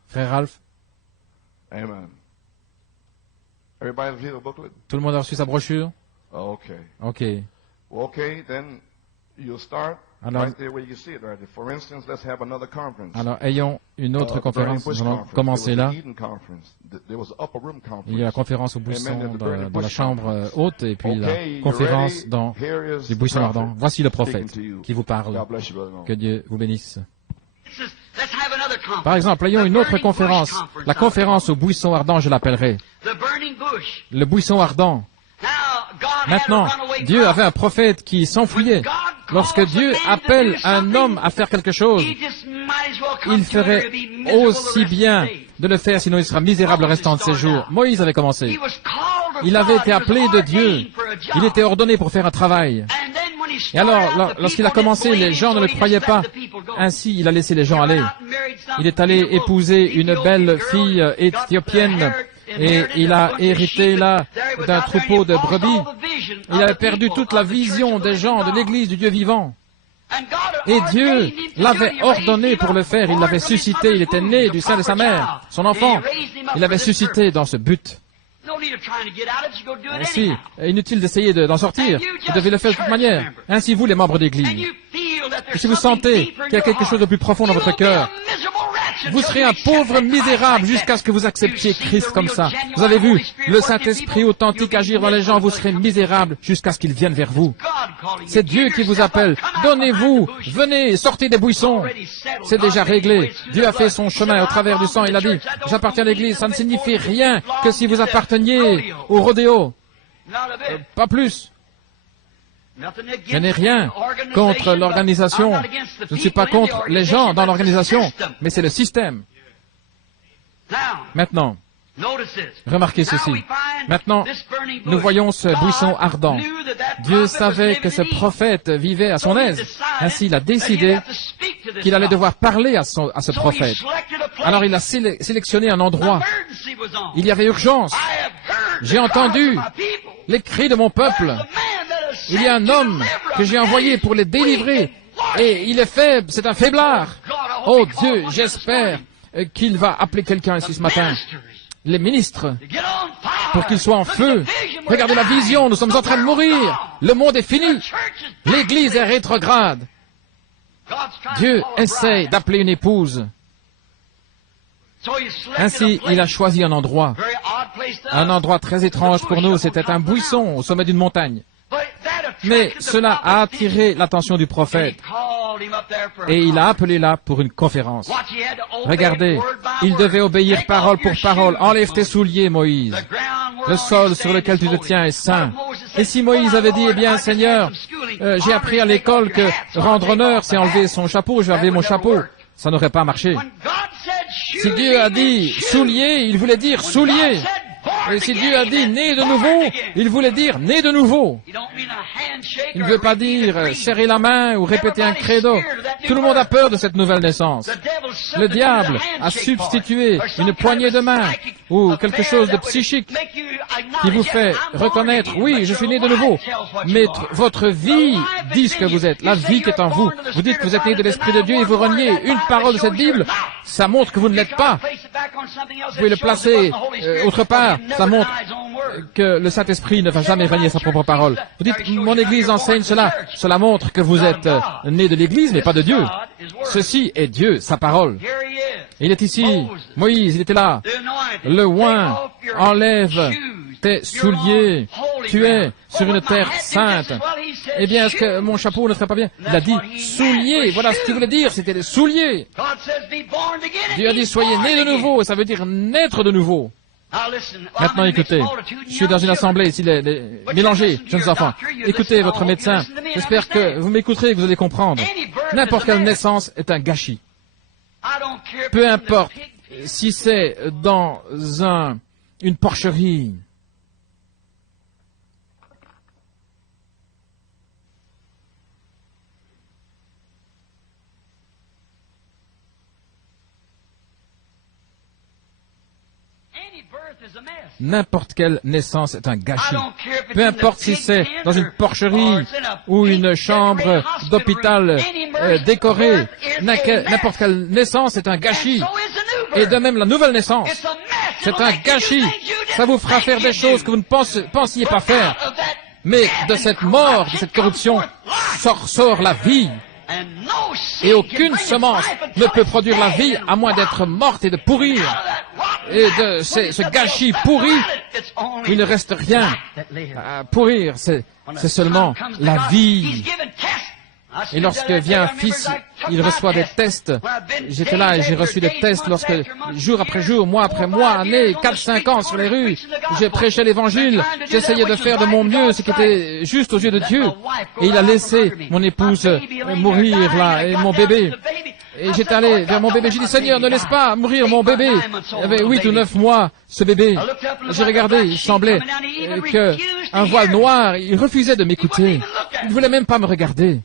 Frère Ralph? Tout le monde a reçu sa brochure? Ok. Alors, ayons une autre conférence. Nous allons commencer là. Il y a la conférence au buisson dans la chambre haute et puis la conférence dans du buisson ardent. Voici le prophète qui vous parle. Que Dieu vous bénisse. Par exemple, ayons une autre conférence. La conférence au buisson ardent, je l'appellerai. Le buisson ardent. Maintenant, Dieu avait un prophète qui s'enfuyait. Lorsque Dieu appelle un homme à faire quelque chose, il ferait aussi bien de le faire, sinon il sera misérable le restant de ses jours. Moïse avait commencé. Il avait été appelé de Dieu. Il était ordonné pour faire un travail. Et alors, lorsqu'il a commencé, les gens ne le croyaient pas. Ainsi, il a laissé les gens aller. Il est allé épouser une belle fille éthiopienne. Et il a hérité là d'un troupeau de brebis. Il avait perdu toute la vision des gens de l'Église du Dieu vivant. Et Dieu l'avait ordonné pour le faire. Il l'avait suscité. Il était né du sein de sa mère, son enfant. Il l'avait suscité dans ce but. Ainsi, inutile d'essayer d'en sortir. Vous devez le faire de toute manière. Ainsi, vous, les membres d'Église. Et si vous sentez qu'il y a quelque chose de plus profond dans votre cœur, vous serez un pauvre misérable jusqu'à ce que vous acceptiez Christ comme ça. Vous avez vu le Saint-Esprit authentique agir dans les gens, vous serez misérable jusqu'à ce qu'il vienne vers vous. C'est Dieu qui vous appelle. Donnez-vous, venez, sortez des buissons. C'est déjà réglé. Dieu a fait son chemin au travers du sang. Il a dit, j'appartiens à l'Église. Ça ne signifie rien que si vous apparteniez au rodéo. Pas plus. Je n'ai rien contre l'organisation. Je ne suis pas contre les gens dans l'organisation, mais c'est le système. Maintenant, remarquez ceci. Maintenant, nous voyons ce buisson ardent. Dieu savait que ce prophète vivait à son aise. Ainsi, il a décidé qu'il allait devoir parler à ce prophète. Alors, il a sélectionné un endroit. Il y avait urgence. J'ai entendu les cris de mon peuple. Il y a un homme que j'ai envoyé pour les délivrer. Et il est faible, c'est un faiblard. Oh Dieu, j'espère qu'il va appeler quelqu'un ici ce matin. Les ministres, pour qu'ils soient en feu. Regardez la vision, nous sommes en train de mourir. Le monde est fini. L'Église est rétrograde. Dieu essaie d'appeler une épouse. Ainsi, il a choisi un endroit très étrange pour nous. C'était un buisson au sommet d'une montagne. Mais cela a attiré l'attention du prophète. Et il a appelé là pour une conférence. Regardez, il devait obéir parole pour parole. Enlève tes souliers, Moïse. Le sol sur lequel tu te tiens est saint. Et si Moïse avait dit, eh bien, Seigneur, j'ai appris à l'école que rendre honneur, c'est enlever son chapeau, je vais enlever mon chapeau. Ça n'aurait pas marché. Si Dieu a dit souliers, il voulait dire souliers. Et si Dieu a dit né de nouveau, il voulait dire né de nouveau. Il ne veut pas dire serrer la main ou répéter un credo. Tout le monde a peur de cette nouvelle naissance. Le diable a substitué une poignée de main ou quelque chose de psychique qui vous fait reconnaître, oui, je suis né de nouveau. Mais votre vie dit ce que vous êtes, la vie qui est en vous. Vous dites que vous êtes né de l'Esprit de Dieu et vous reniez une parole de cette Bible. Ça montre que vous ne l'êtes pas. Vous pouvez le placer autre part. Ça montre que le Saint-Esprit ne va jamais renier sa propre parole. Vous dites, mon Église enseigne cela. Cela montre que vous êtes né de l'Église, mais pas de Dieu. Ceci est Dieu, sa parole. Il est ici. Moïse, il était là. Le oint, enlève tes souliers. Tu es sur une terre sainte. Eh bien, est-ce que mon chapeau ne serait pas bien? Il a dit souliers. Voilà ce qu'il voulait dire. C'était des souliers. Dieu a dit soyez nés de nouveau. Et ça veut dire naître de nouveau. Maintenant, écoutez, je suis dans une assemblée ici, mélangés, jeunes enfants. Écoutez votre médecin. J'espère que vous m'écouterez et que vous allez comprendre. N'importe quelle naissance est un gâchis. Peu importe si c'est dans une porcherie. N'importe quelle naissance est un gâchis. Peu importe si c'est dans une porcherie ou une chambre d'hôpital décorée, n'importe quelle naissance est un gâchis. Et de même la nouvelle naissance, c'est un gâchis. Ça vous fera faire des choses que vous ne pensiez pas faire. Mais de cette mort, de cette corruption, sort la vie. Et aucune semence ne peut produire la vie à moins d'être morte et de pourrir. Et de ce gâchis pourri, il ne reste rien à pourrir. C'est seulement la vie. Et lorsque vient un fils, il reçoit des tests. J'étais là et j'ai reçu des tests lorsque, jour après jour, mois après mois, années, 4-5 ans sur les rues, j'ai prêché l'évangile, j'essayais de faire de mon mieux ce qui était juste aux yeux de Dieu. Et il a laissé mon épouse mourir là, et mon bébé. Et j'étais allé vers mon bébé. J'ai dit, Seigneur, ne laisse pas mourir mon bébé. Il avait 8 ou 9 mois, ce bébé. J'ai regardé, il semblait qu'un voile noir, il refusait de m'écouter. Il ne voulait même pas me regarder.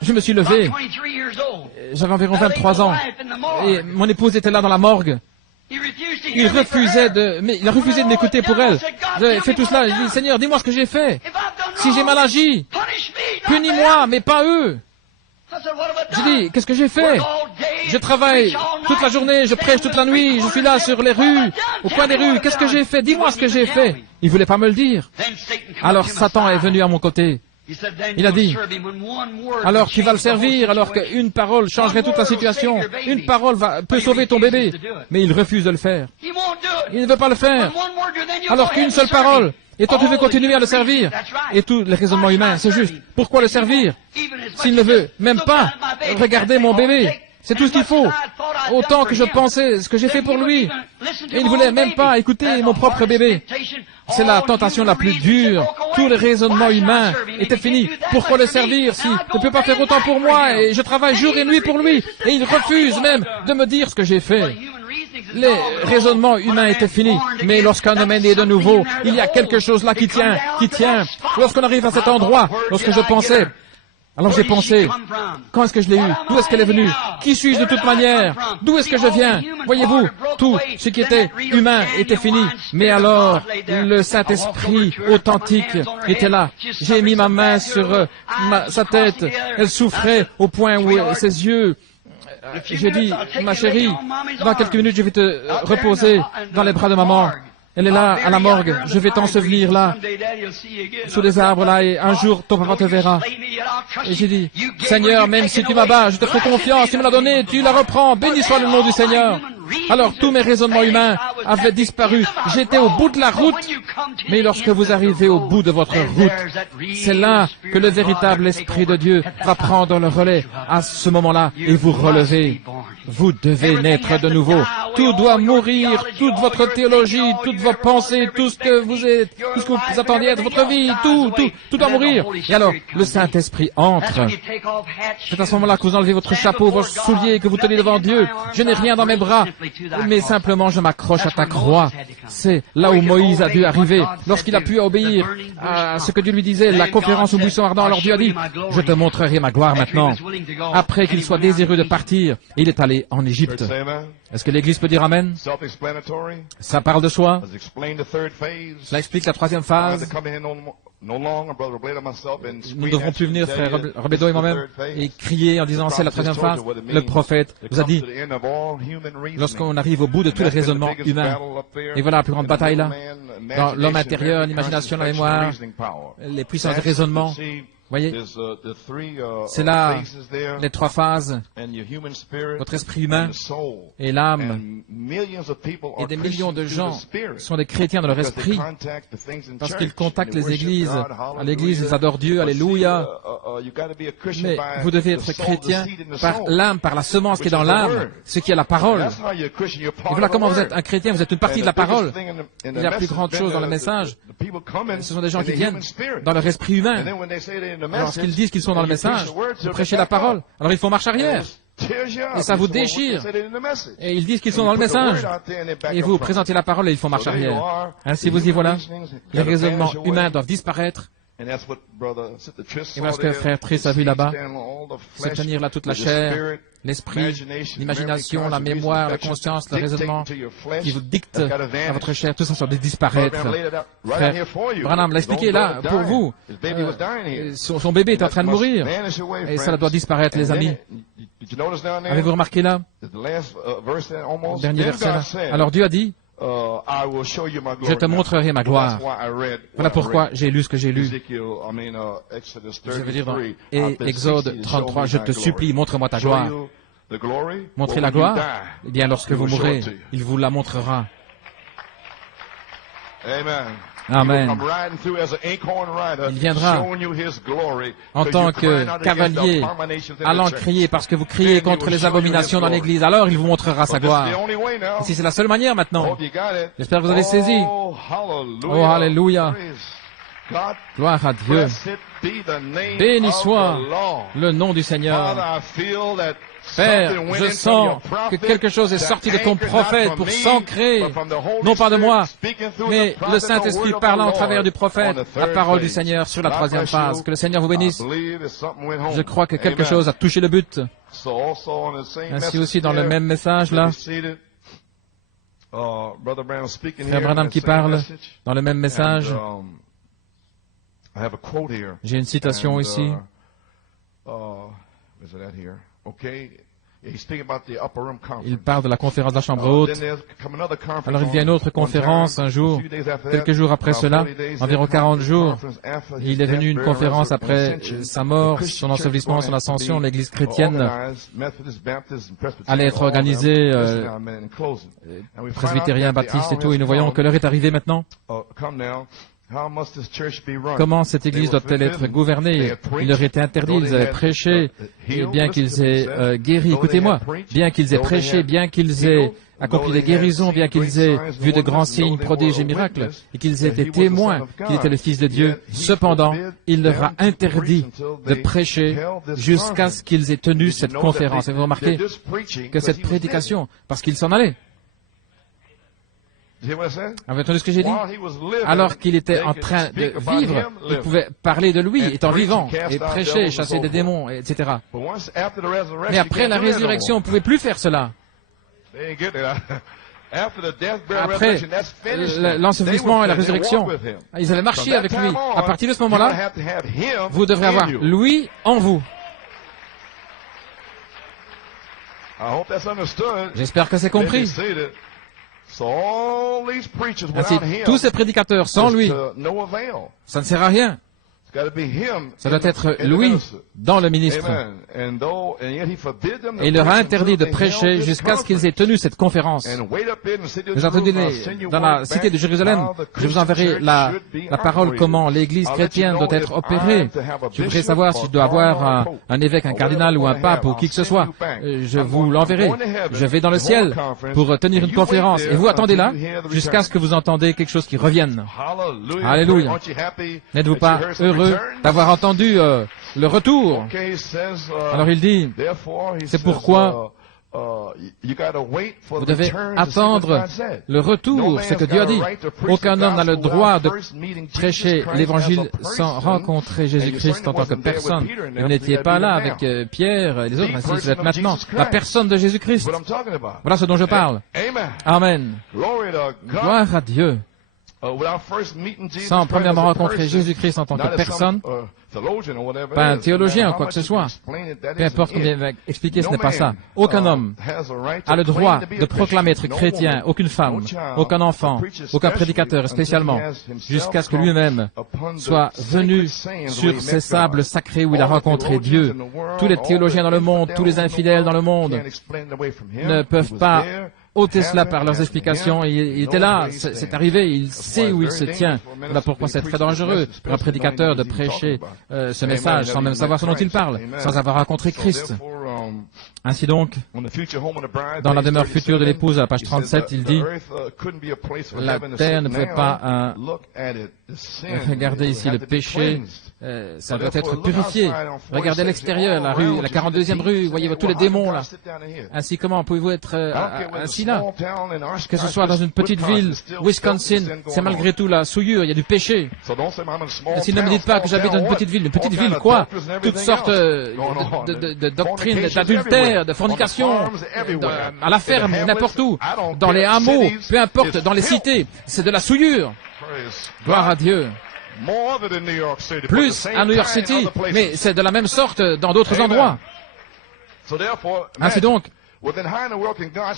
Je me suis levé. J'avais environ 23 ans. Et mon épouse était là dans la morgue. Il a refusé de m'écouter pour elle. J'ai fait tout cela. J'ai dit, Seigneur, dis-moi ce que j'ai fait. Si j'ai mal agi, punis-moi, mais pas eux. J'ai dit, qu'est-ce que j'ai fait? Je travaille toute la journée, je prêche toute la nuit, je suis là sur les rues, au coin des rues. Qu'est-ce que j'ai fait? Dis-moi ce que j'ai fait. Il ne voulait pas me le dire. Alors Satan est venu à mon côté. Il a dit, alors tu vas le servir, alors qu'une parole changerait toute la situation. Une parole peut sauver ton bébé. Mais il refuse de le faire. Il ne veut pas le faire. Alors qu'une seule parole. Et toi, tu veux continuer à le servir. Et tout le raisonnement humain, c'est juste. Pourquoi le servir s'il ne veut même pas regarder mon bébé? C'est tout ce qu'il faut. Autant que je pensais ce que j'ai fait pour lui. Et il ne voulait même pas écouter mon propre bébé. C'est la tentation la plus dure. Tout le raisonnement humain était fini. Pourquoi le servir s'il ne peut pas faire autant pour moi et je travaille jour et nuit pour lui? Et il refuse même de me dire ce que j'ai fait. Les raisonnements humains étaient finis. Mais lorsqu'un homme est né de nouveau, il y a quelque chose là qui tient. Lorsqu'on arrive à cet endroit, lorsque je pensais, alors j'ai pensé, quand est-ce que je l'ai eu? D'où est-ce qu'elle est venue? Qui suis-je de toute manière? D'où est-ce que je viens? Voyez-vous, tout ce qui était humain était fini. Mais alors, le Saint-Esprit authentique était là. J'ai mis ma main sur sa tête. Elle souffrait au point où ses yeux... J'ai dit, ma chérie, dans quelques minutes, je vais te reposer dans les bras de maman. Elle est là, à la morgue. Je vais t'ensevelir là, sous les arbres là, et un jour, ton papa te verra. Et j'ai dit, Seigneur, même si tu m'abats, je te ferai confiance, tu me l'as donné, tu la reprends, béni soit le nom du Seigneur. Alors, tous mes raisonnements humains avaient disparu. J'étais au bout de la route. Mais lorsque vous arrivez au bout de votre route, c'est là que le véritable Esprit de Dieu va prendre le relais à ce moment-là et vous relever. Vous devez naître de nouveau. Tout doit mourir, toute votre théologie, toutes vos pensées, tout ce que vous êtes, tout ce que vous attendiez de votre vie, tout doit mourir. Et alors, le Saint-Esprit entre. C'est à ce moment-là que vous enlevez votre chapeau, vos souliers, que vous tenez devant Dieu. Je n'ai rien dans mes bras, mais simplement je m'accroche à ta croix. C'est là où Moïse a dû arriver. Lorsqu'il a pu obéir à ce que Dieu lui disait, la conférence au buisson ardent, alors Dieu a dit, je te montrerai ma gloire maintenant. Après qu'il soit désireux de partir, il est allé en Égypte. Est-ce que l'Église peut dire Amen? Ça parle de soi. Cela explique la troisième phase. Nous ne devrons plus venir, frère Robledo et moi-même, et crier en disant c'est la troisième phase. Le prophète vous a dit, lorsqu'on arrive au bout de tous les raisonnements humains, et voilà la plus grande bataille là, dans l'homme intérieur, l'imagination, la mémoire, les puissances de raisonnement. Voyez, c'est là les trois phases, votre esprit humain et l'âme. Et des millions de gens sont des chrétiens dans leur esprit parce qu'ils contactent les églises. À l'église, ils adorent Dieu, alléluia. Mais vous devez être chrétien par l'âme, par la semence qui est dans l'âme, ce qui est la parole. Et voilà comment vous êtes un chrétien, vous êtes une partie de la parole. Il y a la plus grande chose dans le message. Ce sont des gens qui viennent dans leur esprit humain. Lorsqu'ils disent qu'ils sont dans le message, vous prêchez la parole, alors ils font marche arrière. Et ça vous déchire. Et ils disent qu'ils sont dans le message. Et vous présentez la parole et ils font marche arrière. Ainsi vous y voilà. Les raisonnements humains doivent disparaître. Et voilà ce que frère Triss a vu là-bas. C'est tenir là toute la chair, l'esprit, l'imagination, la mémoire, la conscience, le raisonnement qui vous dicte à votre chair. Tout ça doit disparaître. Frère Branham l'a expliqué là pour vous. Son bébé est en train de mourir. Et ça doit disparaître, les amis. Avez-vous remarqué là? Dernier verset là. Alors Dieu a dit, je te montrerai ma gloire. Voilà pourquoi j'ai lu ce que j'ai lu. Je veux dire dans Exode 33, je te supplie, montre-moi ta gloire. Montrez la gloire? Eh bien, lorsque vous mourrez, il vous la montrera. Amen. Il viendra en tant que cavalier, allant crier parce que vous criez contre les abominations dans l'Église. Alors il vous montrera sa gloire. Et si c'est la seule manière maintenant, j'espère que vous avez saisi. Oh, alléluia. Gloire à Dieu. Béni soit le nom du Seigneur. Père, je sens que quelque chose est sorti de ton prophète pour s'ancrer, non pas de moi, mais le Saint-Esprit parlant au travers du prophète, la parole du Seigneur sur la troisième phase. Que le Seigneur vous bénisse. Je crois que quelque chose a touché le but. Ainsi aussi dans le même message là, Frère Branham qui parle dans le même message. J'ai une citation ici. Il parle de la conférence de la chambre haute. Alors il vient une autre conférence un jour, quelques jours après cela, environ 40 jours. Il est venu une conférence après sa mort, son ensevelissement, son ascension. L'église chrétienne allait être organisée, presbytérien, baptiste et tout, et nous voyons que l'heure est arrivée maintenant. Comment cette église doit-elle être gouvernée? Il leur était interdit, ils avaient prêché, et bien qu'ils aient guéri, écoutez-moi, bien qu'ils aient prêché, bien qu'ils aient accompli des guérisons, bien qu'ils aient vu de grands signes, prodiges et miracles, et qu'ils aient été témoins qu'il était le Fils de Dieu, cependant, il leur a interdit de prêcher jusqu'à ce qu'ils aient tenu cette conférence. Et vous remarquez que cette prédication, parce qu'ils s'en allaient. Avez-vous entendu ce que j'ai dit? Alors qu'il était en train de vivre, il pouvait parler de lui étant vivant, et prêcher, chasser des démons, etc. Mais après la résurrection, on ne pouvait plus faire cela. Après l'ensevelissement et la résurrection, ils avaient marché avec lui. À partir de ce moment-là, vous devrez avoir lui en vous. J'espère que c'est compris. Ainsi, tous ces prédicateurs, sans lui, ça ne sert à rien. Ça doit être lui dans le ministre. Et il leur a interdit de prêcher jusqu'à ce qu'ils aient tenu cette conférence. Vous entendez dans la cité de Jérusalem, je vous enverrai la parole comment l'église chrétienne doit être opérée. Je voudrais savoir si je dois avoir un évêque, un cardinal ou un pape ou qui que ce soit. Je vous l'enverrai. Je vais dans le ciel pour tenir une conférence. Et vous attendez là jusqu'à ce que vous entendez quelque chose qui revienne. Alléluia. N'êtes-vous pas heureux d'avoir entendu le retour? Alors il dit, c'est pourquoi vous devez attendre le retour, ce que Dieu a dit. Aucun homme n'a le droit de prêcher l'évangile sans rencontrer Jésus-Christ en tant que personne. Vous n'étiez pas là avec Pierre et les autres, ainsi vous êtes maintenant la personne de Jésus-Christ. Voilà ce dont je parle. Amen. Gloire à Dieu. Sans premièrement rencontrer Jésus-Christ en tant que personne, pas un théologien ou quoi que ce soit. Peu importe combien il va expliquer, ce n'est pas ça. Aucun homme a le droit de proclamer être chrétien, aucune femme, aucun enfant, aucun prédicateur spécialement, jusqu'à ce que lui-même soit venu sur ces sables sacrés où il a rencontré Dieu. Tous les théologiens dans le monde, tous les infidèles dans le monde ne peuvent pas ôter cela par leurs explications. Il était là, c'est arrivé, il sait où il se tient. Voilà pourquoi c'est très dangereux pour un prédicateur de prêcher ce message sans même savoir ce dont il parle, sans avoir rencontré Christ. Ainsi donc, dans la demeure future de l'épouse, à la page 37, il dit, la terre ne pouvait pas regardez ici le péché, ça doit être purifié. Regardez à l'extérieur, la rue, la 42e rue, voyez tous les démons là. Ainsi, comment pouvez-vous être ainsi là? Que ce soit dans une petite ville, Wisconsin, c'est malgré tout la souillure, il y a du péché. Ainsi, ne me dites pas que j'habite dans une petite ville quoi? Toutes sortes de doctrines, d'adultère, de fornication, à la ferme, n'importe où, dans les hameaux, peu importe, dans les cités, c'est de la souillure. Gloire à Dieu. Plus à New York City, mais c'est de la même sorte dans d'autres endroits. Ainsi donc,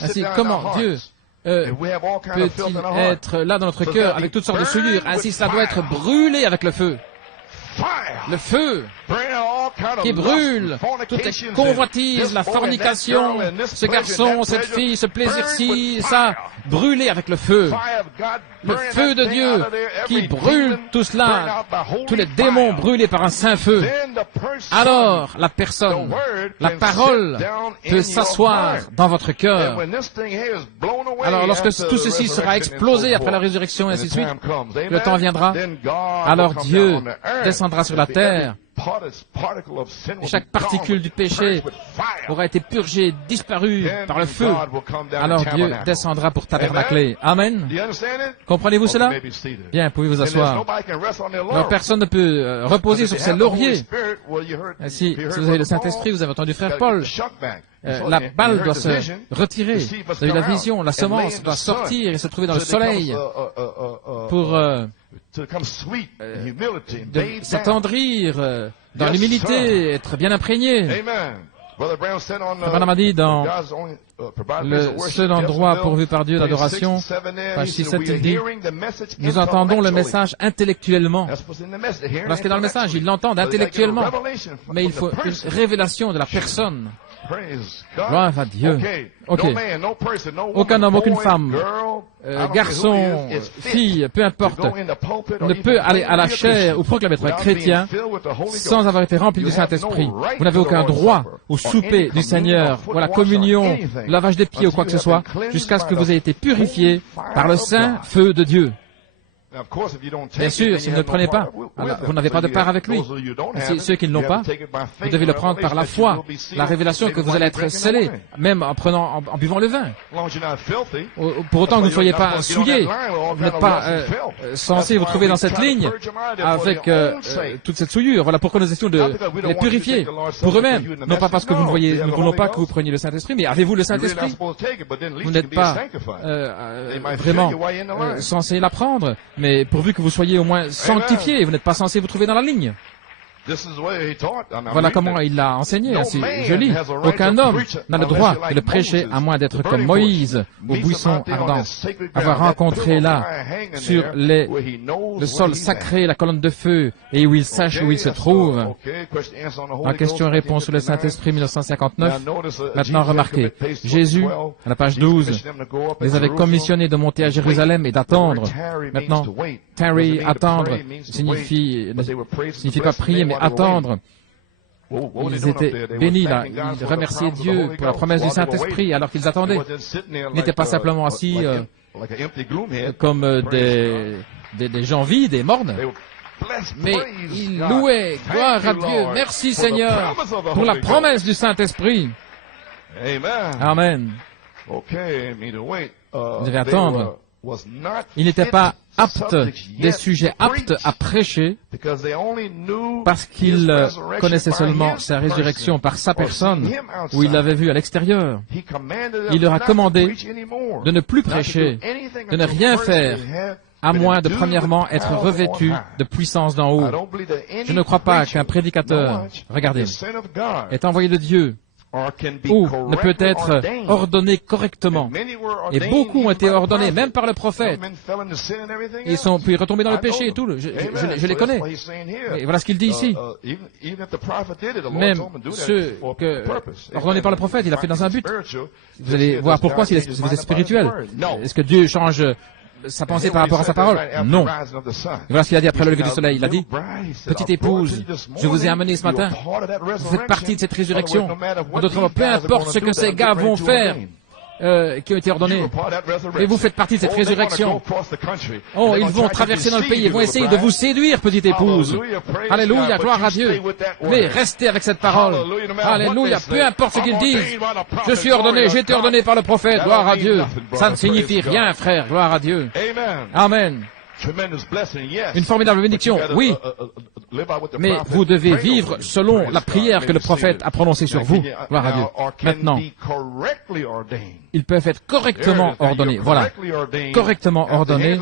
ainsi comment Dieu peut-il être là dans notre cœur avec toutes sortes de souillures? Ainsi, cela doit être brûlé avec le feu. Le feu. qui brûle toutes les convoitises, la fornication, ce garçon, cette fille, ce plaisir-ci, ça, brûlé avec le feu de Dieu qui brûle tout cela, tous les démons brûlés par un saint feu. Alors, la personne, la parole peut s'asseoir dans votre cœur. Alors, lorsque tout ceci sera explosé après la résurrection et ainsi de suite, le temps viendra, alors Dieu descendra sur la terre. Et chaque particule du péché aura été purgée, disparue par le feu. Alors Dieu descendra pour tabernacler. Amen. Comprenez-vous cela? Bien, pouvez vous asseoir. Alors personne ne peut reposer sur ses lauriers. Si vous avez le Saint-Esprit, vous avez entendu frère Paul. La balle doit se retirer. Vous avez la vision, la semence doit sortir et se trouver dans le soleil pour s'attendrir dans l'humilité, être bien imprégné. Branham a dit dans le seul endroit pourvu par Dieu d'adoration, page 6-7, il dit, nous entendons le message intellectuellement. Parce que dans le message, ils l'entendent intellectuellement, mais il faut une révélation de la personne. Gloire à Dieu. Ok. Aucun homme, aucune femme, garçon, fille, peu importe, ne peut aller à la chaire ou proclamer être un chrétien sans avoir été rempli du Saint-Esprit. Vous n'avez aucun droit au souper du Seigneur, ou à la communion, au lavage des pieds ou quoi que ce soit, jusqu'à ce que vous ayez été purifié par le saint feu de Dieu. Bien sûr, si vous ne le prenez pas, alors vous n'avez pas de part avec lui. Ceux qui ne l'ont pas, vous devez le prendre par la foi, la révélation que vous allez être scellés, même en buvant le vin. Pour autant que vous ne soyez pas souillés, vous n'êtes pas censé vous trouver dans cette ligne avec toute cette souillure. Voilà pourquoi nous essayons de les purifier pour eux-mêmes. Non pas parce que nous ne voulons pas que vous preniez le Saint-Esprit, mais avez-vous le Saint-Esprit? Vous n'êtes pas vraiment censé l'apprendre. Mais pourvu que vous soyez au moins sanctifiés, vous n'êtes pas censé vous trouver dans la ligne. Voilà comment il l'a enseigné, ainsi je lis. Aucun homme n'a le droit de le prêcher à moins d'être comme Moïse au buisson ardent, avoir rencontré là, sur le sol sacré, la colonne de feu, et où il sache où il se trouve. En question et réponse sur le Saint-Esprit 1959. Maintenant, remarquez, Jésus, à la page 12, les avait commissionnés de monter à Jérusalem et d'attendre. Maintenant, tarry, attendre, signifie pas prier, mais attendre. Ils étaient bénis là, ils remerciaient Dieu pour la promesse du Saint-Esprit alors qu'ils attendaient. Ils n'étaient pas simplement assis comme des gens vides, des mornes, mais ils louaient, gloire à Dieu, merci Seigneur pour la promesse du Saint-Esprit. Amen. Vous devez attendre. Il n'était pas apte, des sujets aptes à prêcher, parce qu'il connaissait seulement sa résurrection par sa personne, ou il l'avait vu à l'extérieur. Il leur a commandé de ne plus prêcher, de ne rien faire, à moins de premièrement être revêtu de puissance d'en haut. Je ne crois pas qu'un prédicateur, regardez, est envoyé de Dieu, ou ne peut être ordonné correctement. Et beaucoup ont été ordonnés, même par le prophète. Ils sont puis retombés dans le péché et tout. Je les connais. Et voilà ce qu'il dit ici. Même ceux ordonnés par le prophète, il a fait dans un but. Vous allez voir pourquoi si vous êtes spirituel. Est-ce que Dieu change sa pensée par rapport à sa parole? Non. Et voilà ce qu'il a dit après le lever du soleil. Il a dit, petite épouse, je vous ai amené ce matin. Vous faites partie de cette résurrection. En d'autres mots, peu importe ce que ces gars vont faire, qui ont été ordonnés. Et vous faites partie de cette résurrection. Oh, ils vont traverser dans le pays, ils vont essayer de vous séduire, petite épouse. Alléluia, gloire à Dieu. Mais restez avec cette parole. Alléluia, peu importe ce qu'ils disent. Je suis ordonné, j'ai été ordonné par le prophète, gloire à Dieu. Ça ne signifie rien, frère, gloire à Dieu. Amen. Une formidable bénédiction, oui. Mais vous devez vivre selon la prière que le prophète a prononcée sur vous. Gloire à Dieu. Maintenant, ils peuvent être correctement ordonnés. Voilà. Correctement ordonnés.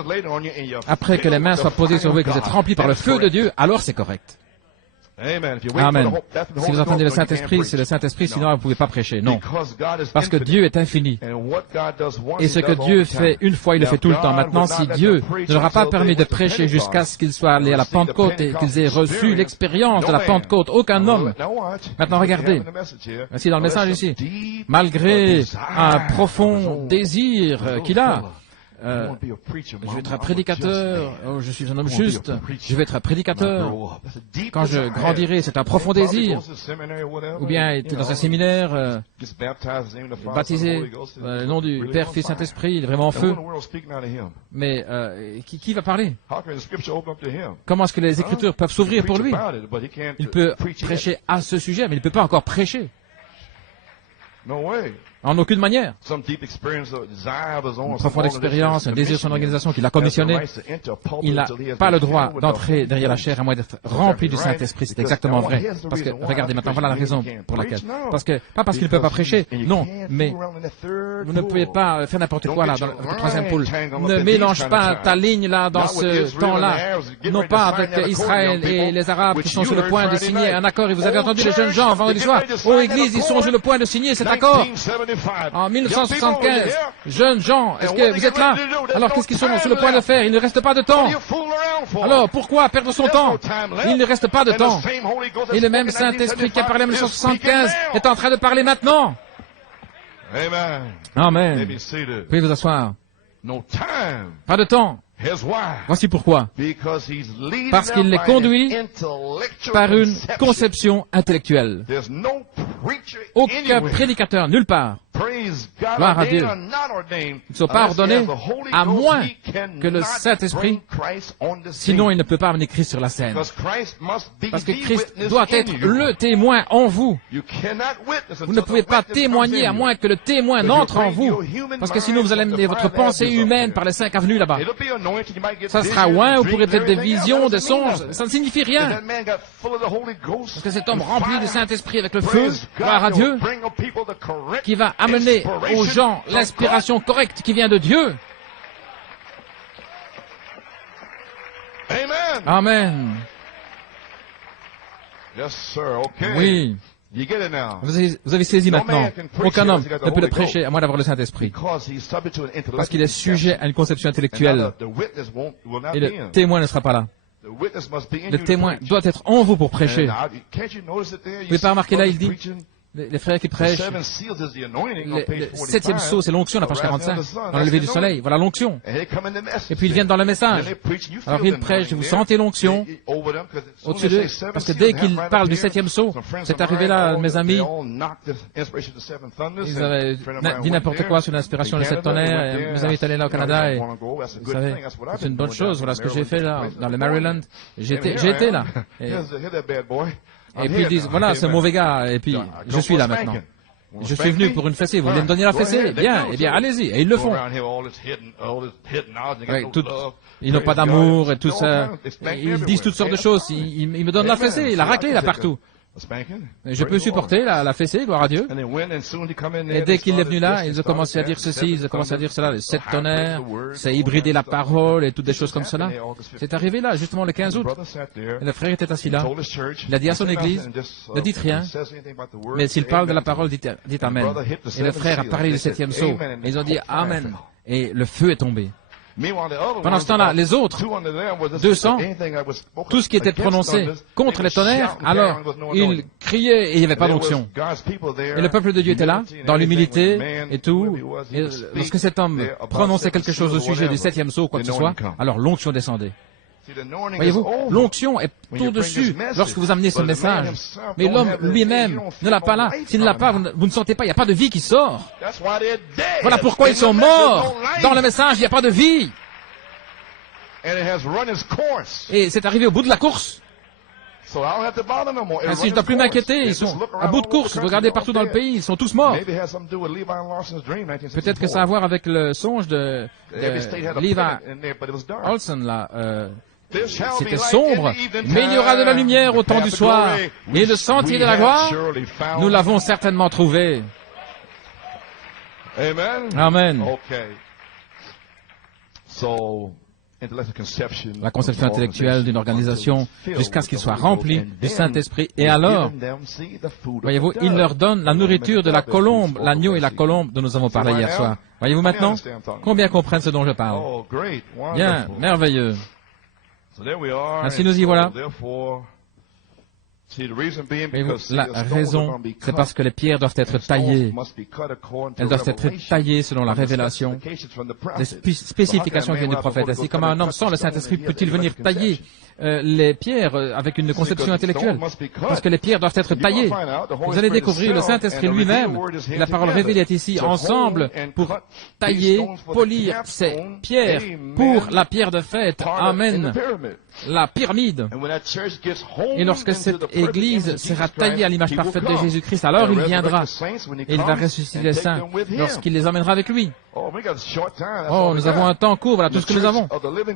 Après que les mains soient posées sur vous et que vous êtes remplis par le feu de Dieu, alors c'est correct. Amen. Si vous entendez le Saint-Esprit, c'est le Saint-Esprit, sinon vous ne pouvez pas prêcher. Non. Parce que Dieu est infini. Et ce que Dieu fait une fois, il le fait tout le temps. Maintenant, si Dieu ne leur a pas permis de prêcher jusqu'à ce qu'ils soient allés à la Pentecôte et qu'ils aient reçu l'expérience de la Pentecôte, aucun homme. Maintenant, regardez. Voici dans le message ici. Malgré un profond désir qu'il a, je vais être un prédicateur, oh, je suis un homme juste, je vais être un prédicateur. Quand je grandirai, c'est un profond désir. Ou bien être dans un séminaire, baptisé, le nom du Père, Fils, Saint-Esprit, il est vraiment en feu. Mais qui va parler? Comment est-ce que les Écritures peuvent s'ouvrir pour lui? Il peut prêcher à ce sujet, mais il ne peut pas encore prêcher. En aucune manière. Une profonde expérience, un désir de son organisation qui l'a commissionné. Il n'a pas le droit d'entrer derrière la chair à moins d'être rempli du Saint-Esprit. C'est exactement vrai. Parce que, regardez maintenant, voilà la raison pour laquelle. Pas parce qu'il ne peut pas prêcher, non, mais vous ne pouvez pas faire n'importe quoi là, dans le troisième pôle. Ne mélange pas ta ligne là, dans ce temps-là. Non pas avec Israël et les Arabes qui sont sur le point de signer un accord. Et vous avez entendu les jeunes gens vendredi soir. Aux églises, ils sont sur le point de signer cet accord. En 1975, jeunes gens, est-ce que vous êtes là? Alors qu'est-ce qu'ils sont sur le point de faire? Il ne reste pas de temps. Alors pourquoi perdre son temps? Il ne reste pas de temps. Et le même Saint-Esprit qui a parlé en 1975 est en train de parler maintenant. Amen. Veuillez vous asseoir. Pas de temps. Voici pourquoi. Parce qu'il les conduit par une conception intellectuelle. Aucun prédicateur, nulle part. Gloire à Dieu. Ils ne sont pas ordonnés à moins que le Saint-Esprit, sinon il ne peut pas amener Christ sur la scène. Parce que Christ doit être le témoin en vous. Vous ne pouvez pas témoigner à moins que le témoin n'entre en vous. Parce que sinon vous allez amener votre pensée humaine par les 5 avenues là-bas. Ça sera loin, vous pourrez peut-être des visions, des songes. Ça ne signifie rien. Parce que cet homme rempli du Saint-Esprit avec le feu, gloire à Dieu, qui va amener aux gens l'inspiration correcte qui vient de Dieu. Amen. Oui. Vous avez saisi maintenant. Aucun homme ne peut le prêcher à moins d'avoir le Saint-Esprit. Parce qu'il est sujet à une conception intellectuelle. Et le témoin ne sera pas là. Le témoin doit être en vous pour prêcher. Vous n'avez pas remarqué là, il dit, les frères qui prêchent, le 7e sceau, c'est l'onction, la page 45, dans le lever du soleil. Voilà l'onction. Et puis ils viennent dans le message. Alors ils prêchent, vous sentez l'onction au-dessus d'eux, parce que dès qu'ils parlent du 7e sceau, c'est arrivé là, mes amis, ils avaient dit n'importe quoi sur l'inspiration des 7 tonnerres. Mes amis étaient allés là au Canada, et vous savez, c'est une bonne chose. Voilà ce que j'ai fait là, dans le Maryland. J'ai été là. Et puis ils disent, voilà, ce mauvais gars, et puis je suis là maintenant. Je suis venu pour une fessée, vous voulez me donner la fessée? Bien, eh bien, allez-y. Et ils le font. Ils n'ont pas d'amour et tout ça. Ils disent toutes sortes de choses. Ils me donnent la fessée, la raclée là partout. Je peux supporter la fessée, gloire à Dieu. Et dès qu'il est venu là, ils ont commencé à dire ceci, ils ont commencé à dire cela, les 7 tonnerres, c'est hybrider la parole et toutes des choses comme cela. C'est arrivé là, justement le 15 août. Et le frère était assis là. Il a dit à son église, ne dites rien, mais s'il parle de la parole, dites Amen. Et le frère a parlé du 7e sceau. Et ils ont dit Amen. Et le feu est tombé. Pendant ce temps-là, les autres, 200, tout ce qui était prononcé contre les tonnerres, alors ils criaient et il n'y avait pas d'onction. Et le peuple de Dieu était là, dans l'humilité et tout. Et lorsque cet homme prononçait quelque chose au sujet du 7e sceau, quoi que ce soit, alors l'onction descendait. Voyez-vous, l'onction est au-dessus lorsque vous amenez ce message. Mais l'homme lui-même ne l'a pas là. S'il ne l'a pas, vous ne sentez pas, il n'y a pas de vie qui sort. Voilà pourquoi ils sont morts. Dans le message, il n'y a pas de vie. Et c'est arrivé au bout de la course. Ainsi, je ne dois plus m'inquiéter, ils sont à bout de course, regardez partout dans le pays, ils sont tous morts. Peut-être que ça a à voir avec le songe de Levi Olson, là. C'était sombre, mais il y aura de la lumière au temps du soir. Et le sentier de la gloire, nous l'avons certainement trouvé. Amen. la conception intellectuelle d'une organisation jusqu'à ce qu'il soit rempli du Saint-Esprit. Et alors, voyez-vous, il leur donne la nourriture de la colombe, l'agneau et la colombe dont nous avons parlé hier soir. Voyez-vous maintenant? Combien comprennent ce dont je parle? Bien, merveilleux. Ainsi nous y voilà. Voyez-vous, la raison, c'est parce que les pierres doivent être taillées. Elles doivent être taillées selon la révélation, les spécifications qui viennent du prophète. Ainsi, comme un homme sans le Saint-Esprit peut-il venir tailler les pierres avec une conception intellectuelle? Parce que les pierres doivent être taillées. Vous allez découvrir le Saint-Esprit lui-même. La parole révélée est ici ensemble pour tailler, polir ces pierres pour la pierre de fête. Amen. La pyramide. Et lorsque cette Église sera taillée à l'image parfaite de Jésus-Christ, alors il viendra et il va ressusciter les saints lorsqu'il les emmènera avec lui. Oh, nous avons un temps court, voilà tout ce que nous avons.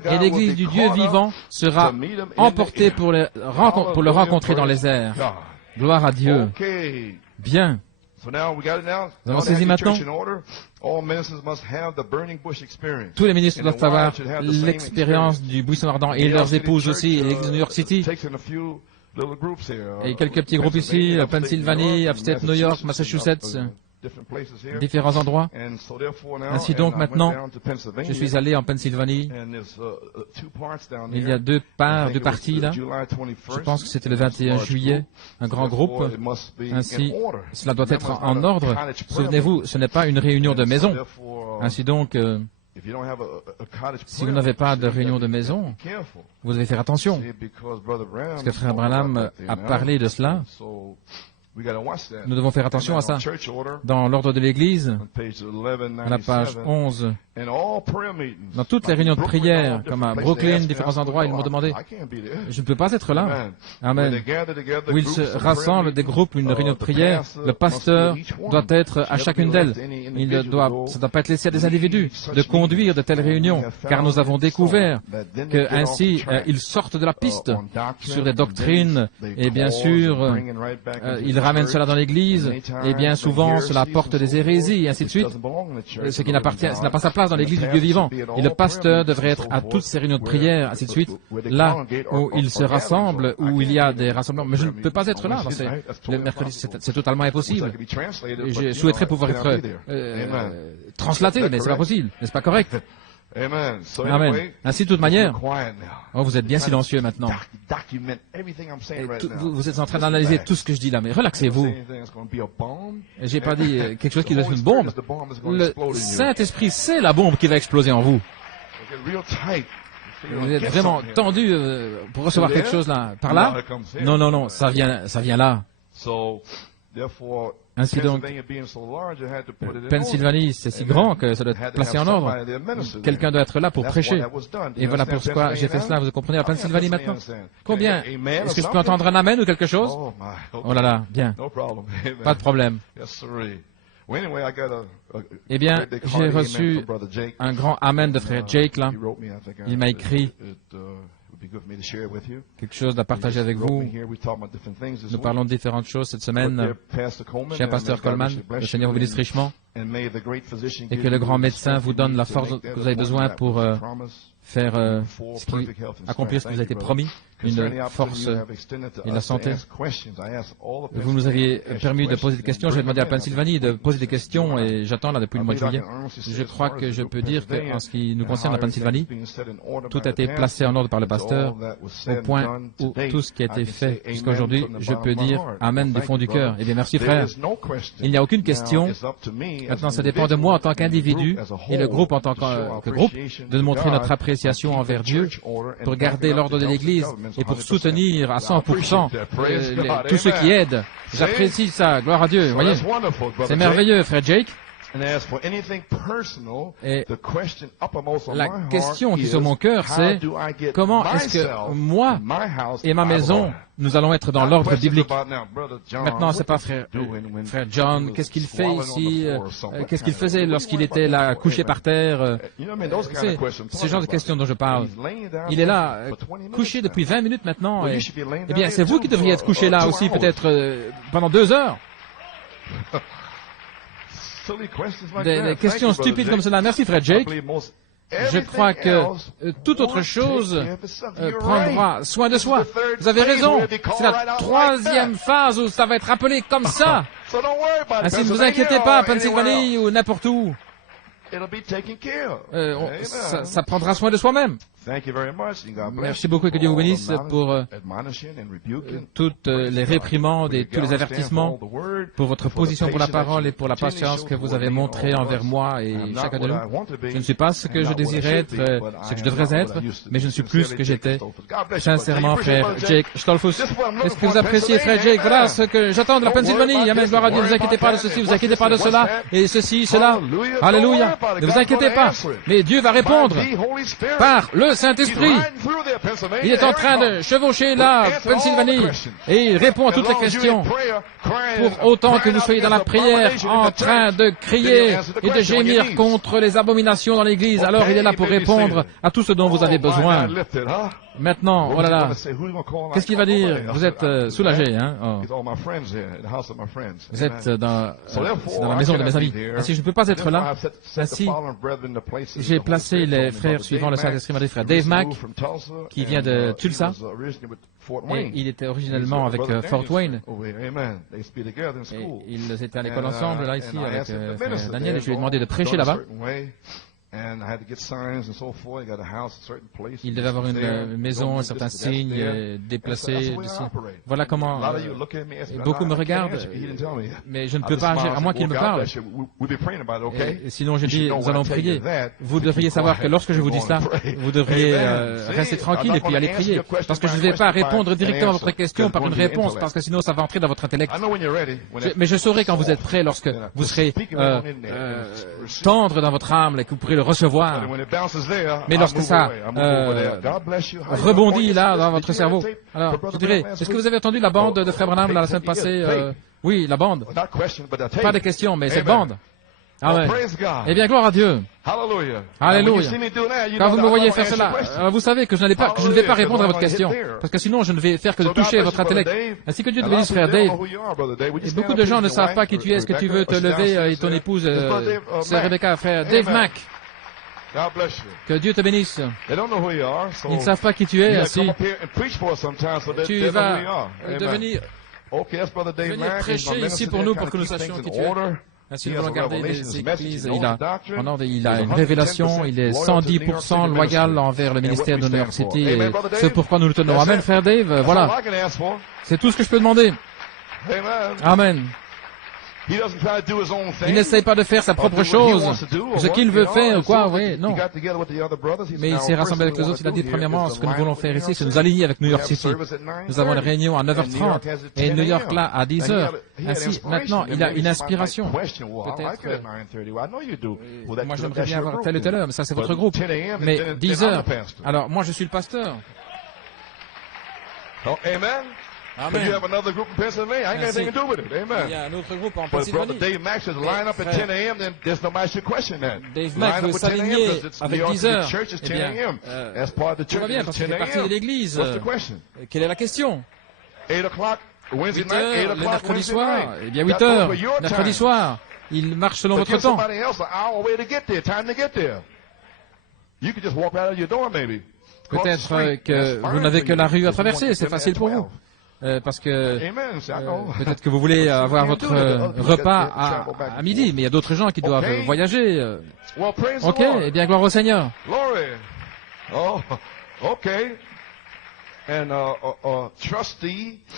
Et l'Église du Dieu vivant sera emportée pour le rencontrer dans les airs. Gloire à Dieu. Bien. Nous avons saisi maintenant. Tous les ministres doivent avoir l'expérience du buisson ardent et leurs épouses aussi, l'église de New York City. Et quelques petits groupes ici, Pennsylvanie, Upstate New York, Massachusetts, différents endroits. Ainsi donc, maintenant, je suis allé en Pennsylvanie. Il y a deux parties là. Je pense que c'était le 21 juillet, un grand groupe. Ainsi, cela doit être en ordre. Souvenez-vous, ce n'est pas une réunion de maison. Ainsi donc, si vous n'avez pas de réunion de maison, vous devez faire attention. Parce que Frère Branham a parlé de cela. Nous devons faire attention à ça. Dans l'ordre de l'Église, à la page 11, dans toutes les réunions de prière, comme à Brooklyn, différents endroits, ils m'ont demandé, je ne peux pas être là. Amen. Où ils se rassemblent des groupes, une réunion de prière, le pasteur doit être à chacune d'elles. Ça ne doit pas être laissé à des individus de conduire de telles réunions, car nous avons découvert que ainsi ils sortent de la piste sur des doctrines, et bien sûr, ils ramènent cela dans l'Église, et bien souvent cela porte des hérésies, et ainsi de suite, ce qui n'a pas sa place dans l'Église du Dieu vivant. Et le pasteur devrait être à toutes ces réunions de prière, ainsi de suite, là où ils se rassemblent, où il y a des rassemblements. Mais je ne peux pas être là, le mercredi, c'est totalement impossible. Je souhaiterais pouvoir être translaté, mais c'est pas possible, n'est-ce pas correct? Amen. Ainsi, de toute manière, vous êtes bien silencieux maintenant. Vous êtes en train d'analyser tout ce que je dis là, mais relaxez-vous. J'ai pas dit quelque chose qui doit être une bombe. Le Saint-Esprit, c'est la bombe qui va exploser en vous. Vous êtes vraiment tendu pour recevoir quelque chose là. Par là? Non, non, non, ça vient là. Ainsi donc, Pennsylvanie, c'est si grand que ça doit être placé en ordre. Quelqu'un doit être là pour prêcher. Et voilà pourquoi j'ai fait cela. Vous comprenez la Pennsylvanie maintenant? Combien? Est-ce que je peux entendre un amen ou quelque chose? Oh là là, bien. Pas de problème. Eh bien, j'ai reçu un grand amen de frère Jake là. Il m'a écrit quelque chose à partager avec vous. Nous parlons de différentes choses cette semaine. Cher pasteur Coleman, le Seigneur vous bénisse richement et que le grand médecin vous donne la force que vous avez besoin pour faire accomplir ce qui vous a été promis, une force et la santé. Vous nous aviez permis de poser des questions. J'ai demandé à Pennsylvanie de poser des questions et j'attends là depuis le mois de juillet. Je crois que je peux dire qu'en ce qui nous concerne la Pennsylvanie, tout a été placé en ordre par le pasteur au point où tout ce qui a été fait jusqu'à aujourd'hui, je peux dire Amen du fond du cœur. Eh bien, merci frère. Il n'y a aucune question. Maintenant, ça dépend de moi en tant qu'individu et le groupe en tant que groupe de montrer notre appréciation envers Dieu pour garder l'ordre de l'Église et pour soutenir à 100% tous ceux qui aident. J'apprécie ça, gloire à Dieu. Voyez, c'est merveilleux, frère Jake. Et la question qui est sur mon cœur, c'est comment est-ce que moi et ma maison, nous allons être dans l'ordre biblique. Maintenant, c'est pas frère John, qu'est-ce qu'il fait ici, qu'est-ce qu'il faisait lorsqu'il était là, couché par terre. C'est ce genre de questions dont je parle. Il est là, couché depuis 20 minutes maintenant. Eh bien, c'est vous qui devriez être couché là aussi, peut-être pendant 2 heures. Des questions stupides comme cela. Merci, frère Jake. Je crois que toute autre chose prendra soin de soi. Vous avez raison. C'est la troisième phase où ça va être appelé comme ça. Ainsi, ne vous inquiétez pas, Pennsylvanie ou n'importe où. Ça prendra soin de soi-même. Merci beaucoup et que Dieu vous bénisse pour toutes les réprimandes et tous les avertissements, pour votre position pour la parole et pour la patience que vous avez montrée envers moi et chacun de nous. Je ne suis pas ce que je désirais être, ce que je devrais être, mais je ne suis plus ce que j'étais. Sincèrement, frère Jake Stolfus, est-ce que vous appréciez, frère Jake? Voilà ce que j'attends de la Pennsylvanie. Amen, gloire à Dieu. Ne vous inquiétez pas de ceci, ne vous inquiétez pas de cela, et ceci, cela. Alléluia. Ne vous inquiétez pas, mais Dieu va répondre par le Saint-Esprit. Il est en train de chevaucher la Pennsylvanie et il répond à toutes les questions. Pour autant que vous soyez dans la prière en train de crier et de gémir contre les abominations dans l'Église, alors il est là pour répondre à tout ce dont vous avez besoin. Maintenant, oh là là, qu'est-ce qu'il va dire? Vous êtes soulagé, hein? Oh. Vous êtes dans la maison de mes amis. Ainsi, je ne peux pas être là. Ainsi, j'ai placé les frères suivant le Saint-Esprit m'a dit, frère Dave Mack, qui vient de Tulsa, et il était originellement avec Fort Wayne. Et ils étaient à l'école ensemble, là, ici, avec frère Daniel, et je lui ai demandé de prêcher là-bas. Il devait avoir une maison, un certain signe, déplacé. Voilà comment beaucoup me regardent, mais je ne peux pas agir, à moins qu'ils me parlent. Et sinon, je dis, nous allons prier. Vous devriez savoir que lorsque je vous dis cela, vous devriez rester tranquille et puis aller prier. Parce que je ne vais pas répondre directement à votre question par une réponse, parce que sinon ça va entrer dans votre intellect. Mais je saurai quand vous êtes prêt, lorsque vous serez tendre dans votre âme et que vous pourrez le recevoir. Mais lorsque ça rebondit là dans votre cerveau, alors je dirais, est-ce que vous avez entendu la bande de Frère Branham la semaine passée? Oui, la bande. Pas de questions, mais cette bande. Amen. Eh bien, gloire à Dieu. Alléluia. Quand vous me voyez faire cela, vous savez que je ne vais pas répondre à votre question, parce que sinon je ne vais faire que de toucher votre intellect. Ainsi que Dieu te bénisse, frère Dave. Et beaucoup de gens ne savent pas qui tu es. Est-ce que tu veux te lever et ton épouse, c'est Rebecca, frère Dave Mack. Que Dieu te bénisse. Ils ne savent pas qui tu es. Ainsi, tu vas venir prêcher ici pour nous, pour que nous sachions qui tu es. Ainsi, nous allons garder les églises. Il a une révélation. Il est 110% loyal envers le ministère de New York City. Et c'est pourquoi nous le tenons. Amen, frère Dave. Voilà. C'est tout ce que je peux demander. Amen. Il n'essaye pas de faire sa propre chose, ce qu'il veut faire, quoi, oui, non. Mais il s'est rassemblé avec les autres, il a dit premièrement, ce que nous voulons faire ici, c'est nous aligner avec New York City. Nous avons une réunion à 9h30 et New York là à 10h. Ainsi, maintenant, il a une inspiration. Peut-être, moi j'aimerais bien avoir telle ou telle heure, mais ça c'est votre groupe. Mais 10h, alors moi je suis le pasteur. Amen. Amen. You have another group in Pennsylvania. I ain't got anything to do with it. Amen. Il y a un autre groupe en But if Brother Pennsylvanie. Dave Mack says line up at 10 a.m., then there's nobody should question that. Dave Mack veut s'aligner avec 10 heures. Eh bien, tout va bien parce qu'il fait partie de l'église. Quelle est la question? 8 o'clock, Wednesday 8 night, 8 heures, le o'clock, mercredi Wednesday soir. night. Eh bien, 8 heures, mercredi soir. Il marche selon But votre give temps. somebody else an hour way to get there, time to get there. You could just walk right out of your door, maybe. Peut-être que vous n'avez que la rue à traverser, c'est facile pour vous. Parce que peut-être que vous voulez avoir votre repas à midi, mais il y a d'autres gens qui doivent voyager. Ok, eh bien, gloire au Seigneur.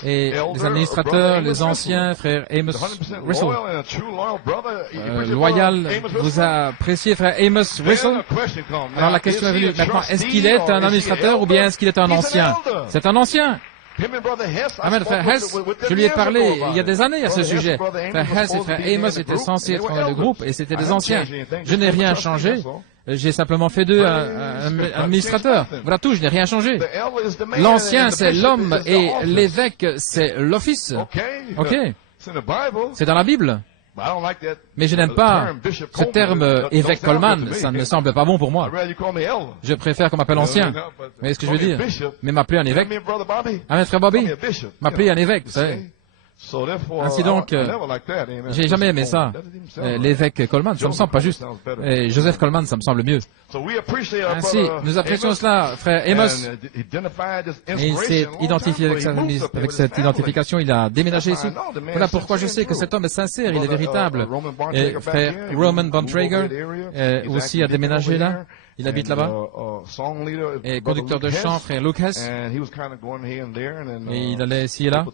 Et les administrateurs, les anciens, frère Amos Russell, loyal, vous appréciez, frère Amos Russell. Alors la question est venue maintenant, est-ce qu'il est un administrateur ou bien est-ce qu'il est un ancien? C'est un ancien. Amen, frère Hess, je lui ai parlé il y a des années à ce sujet. Frère Hess et frère Amos étaient censés être dans le groupe et c'était des anciens. Je n'ai rien changé. J'ai simplement fait d'eux un administrateur. Voilà tout, je n'ai rien changé. L'ancien, c'est l'homme et l'évêque, c'est l'office. Ok. C'est dans la Bible. Mais je n'aime pas ce terme évêque Coleman, ça ne me semble pas bon pour moi. Je préfère qu'on m'appelle ancien. Vous voyez ce que je veux dire? Mais m'appeler un évêque. Amen, frère Bobby. M'appeler un évêque, vous savez. Ainsi donc, j'ai jamais aimé ça. L'évêque Coleman, ça me semble pas juste. Et Joseph Coleman, ça me semble mieux. Ainsi, nous apprécions cela, frère Amos. Et il s'est identifié avec cette identification, il a déménagé ici. Voilà pourquoi je sais que cet homme est sincère, il est véritable. Et frère Roman Bontrager aussi a déménagé là. Il habite là-bas. Et conducteur de chant, frère Lucas. Et il allait ici et là.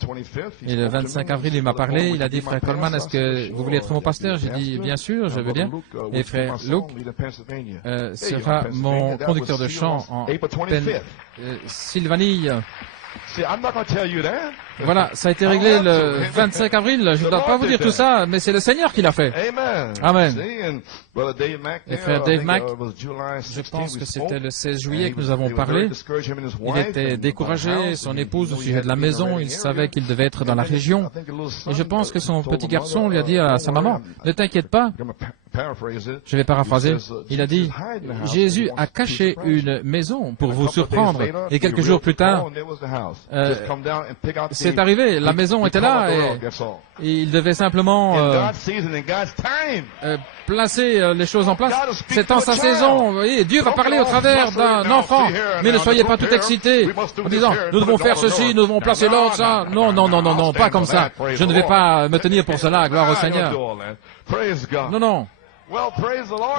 Et le 25 avril, il m'a parlé. Il a dit, frère Coleman, est-ce que vous voulez être mon pasteur? J'ai dit, bien sûr, je veux bien. Et frère Luke sera mon conducteur de chant en Pennsylvanie. Voilà, ça a été réglé le 25 avril. Je ne dois pas vous dire tout ça, mais c'est le Seigneur qui l'a fait. Amen. Et frère Dave Mack, je pense que c'était le 16 juillet que nous avons parlé. Il était découragé, son épouse au sujet de la maison, il savait qu'il devait être dans la région. Et je pense que son petit garçon lui a dit à sa maman, ne t'inquiète pas. Je vais paraphraser. Il a dit, Jésus a caché une maison pour vous surprendre. Et quelques jours plus tard, c'est arrivé. La maison était là et il devait simplement placer les choses en place. C'est en sa saison. Vous voyez, Dieu va parler au travers d'un enfant. Mais ne soyez pas tout excités en disant, nous devons faire ceci, nous devons placer l'autre, ça. Non, non, non, non, non, pas comme ça. Je ne vais pas me tenir pour cela. Gloire au Seigneur. Non, non.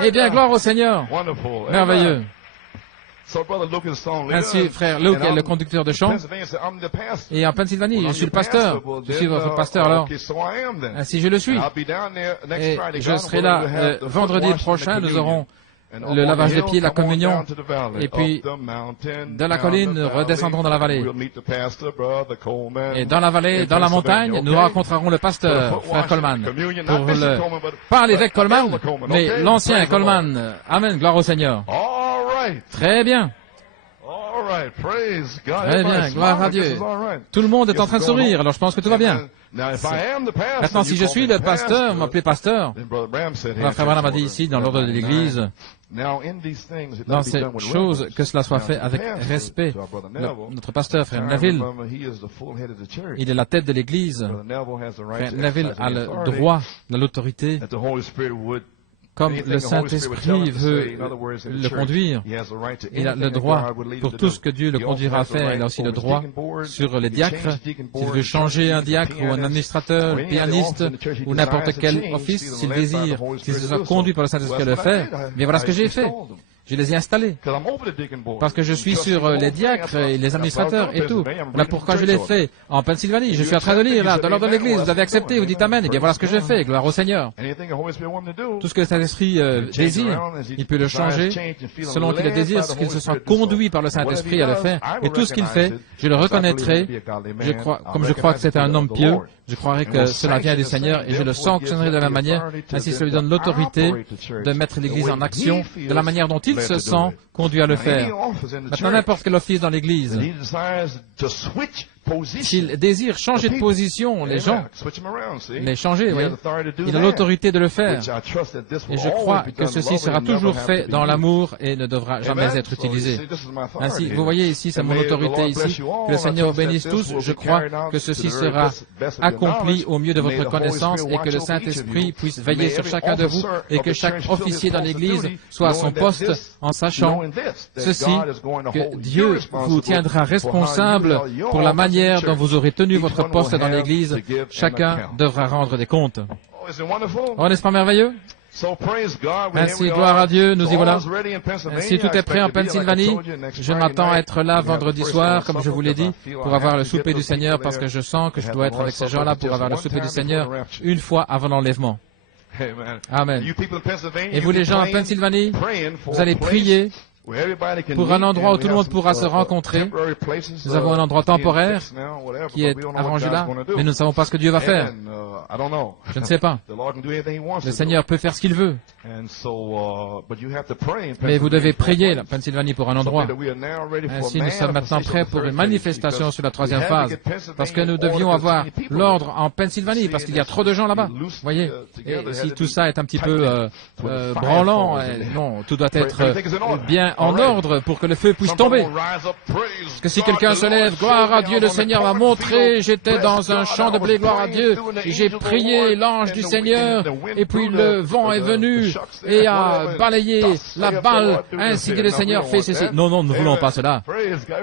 Eh bien, gloire au Seigneur. Merveilleux. Ainsi, frère Luke est le conducteur de chant. Et en Pennsylvanie, je suis le pasteur. Je suis votre pasteur alors. Ainsi, je le suis. Et je serai là vendredi prochain. Nous aurons le lavage des pieds, la communion. Et puis, de la colline, nous redescendrons dans la vallée. Et dans la vallée, dans la montagne, nous rencontrerons le pasteur, frère Coleman. Pas l'évêque Coleman, mais l'ancien Coleman. Amen, gloire au Seigneur. Très bien. Très bien, gloire à Dieu. Tout le monde est en train de sourire, alors je pense que tout va bien. Maintenant, si je suis le pasteur, m'appelez pasteur. Frère Branham a dit ici, dans l'ordre de l'Église, dans ces choses, que cela soit fait avec respect. Notre pasteur, frère Neville, il est la tête de l'Église. Frère Neville a le droit, l'autorité, comme le Saint-Esprit veut le conduire. Il a le droit pour tout ce que Dieu le conduira à faire. Il a aussi le droit sur les diacres. S'il veut changer un diacre ou un administrateur, pianiste ou n'importe quel office, s'il désire, s'il se soit conduit par le Saint-Esprit à le faire. Mais voilà ce que j'ai fait. Je les ai installés. Parce que je suis sur les diacres et les administrateurs et tout. Voilà pourquoi je l'ai fait en Pennsylvanie. Je suis en train de lire là, dans l'ordre de l'Église. Vous avez accepté, vous dites Amen. Eh bien voilà ce que je fais. Gloire au Seigneur. Tout ce que le Saint-Esprit désire, il peut le changer selon qu'il le désire, ce qu'il se sent conduit par le Saint-Esprit à le faire. Et tout ce qu'il fait, je le reconnaîtrai. Comme je crois que c'est un homme pieux, je croirai que cela vient du Seigneur et je le sanctionnerai de la même manière. Ainsi, cela lui donne l'autorité de mettre l'Église en action de la manière dont il se sent conduit à le faire. Maintenant, n'importe quel office dans l'Église, s'il désire changer de position, les gens, les changer, oui. Il a l'autorité de le faire. Et je crois que ceci sera toujours fait dans l'amour et ne devra jamais être utilisé. Ainsi, vous voyez ici, c'est mon autorité ici. Que le Seigneur bénisse tous. Je crois que ceci sera accompli au mieux de votre connaissance et que le Saint-Esprit puisse veiller sur chacun de vous et que chaque officier dans l'Église soit à son poste en sachant ceci, que Dieu vous tiendra responsable pour la manière dont vous aurez tenu votre poste dans l'Église. Chacun devra rendre des comptes. Oh, n'est-ce pas merveilleux? Ainsi, gloire à Dieu, nous y voilà. Si tout est prêt en Pennsylvanie, je m'attends à être là vendredi soir, comme je vous l'ai dit, pour avoir le souper du Seigneur, parce que je sens que je dois être avec ces gens-là pour avoir le souper du Seigneur une fois avant l'enlèvement. Amen. Et vous les gens en Pennsylvanie, vous allez prier pour un endroit où tout le monde pourra se rencontrer. Nous avons un endroit temporaire qui est arrangé là, mais nous ne savons pas ce que Dieu va faire. Je ne sais pas. Le Seigneur peut faire ce qu'il veut. Mais vous devez prier, la Pennsylvanie, pour un endroit. Ainsi, nous sommes maintenant prêts pour une manifestation sur la troisième phase. Parce que nous devions avoir l'ordre en Pennsylvanie, parce qu'il y a trop de gens là-bas. Voyez? Et si tout ça est un petit peu branlant, non, tout doit être bien en ordre pour que le feu puisse tomber. Parce que si quelqu'un se lève, gloire à Dieu, le Seigneur m'a montré, j'étais dans un champ de blé, gloire à Dieu, j'ai prié l'ange du Seigneur, et puis le vent est venu et a balayé la balle, ainsi que le Seigneur fait ceci. Non, non, nous ne voulons pas cela.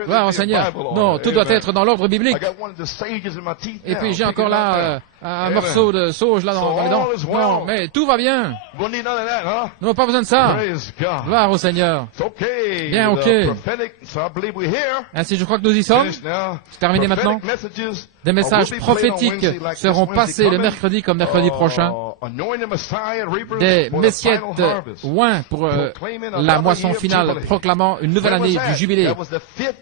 Gloire au Seigneur. Non, tout doit être dans l'ordre biblique. Et puis j'ai encore là un morceau de sauge là dans les dents. Non, mais tout va bien. Nous n'avons pas besoin de ça. Gloire au Seigneur. Bien, ok. Ainsi, je crois que nous y sommes. C'est terminé maintenant. Des messages prophétiques seront passés le mercredi comme mercredi prochain. Des messiettes oints pour la moisson finale, proclamant une nouvelle année du jubilé.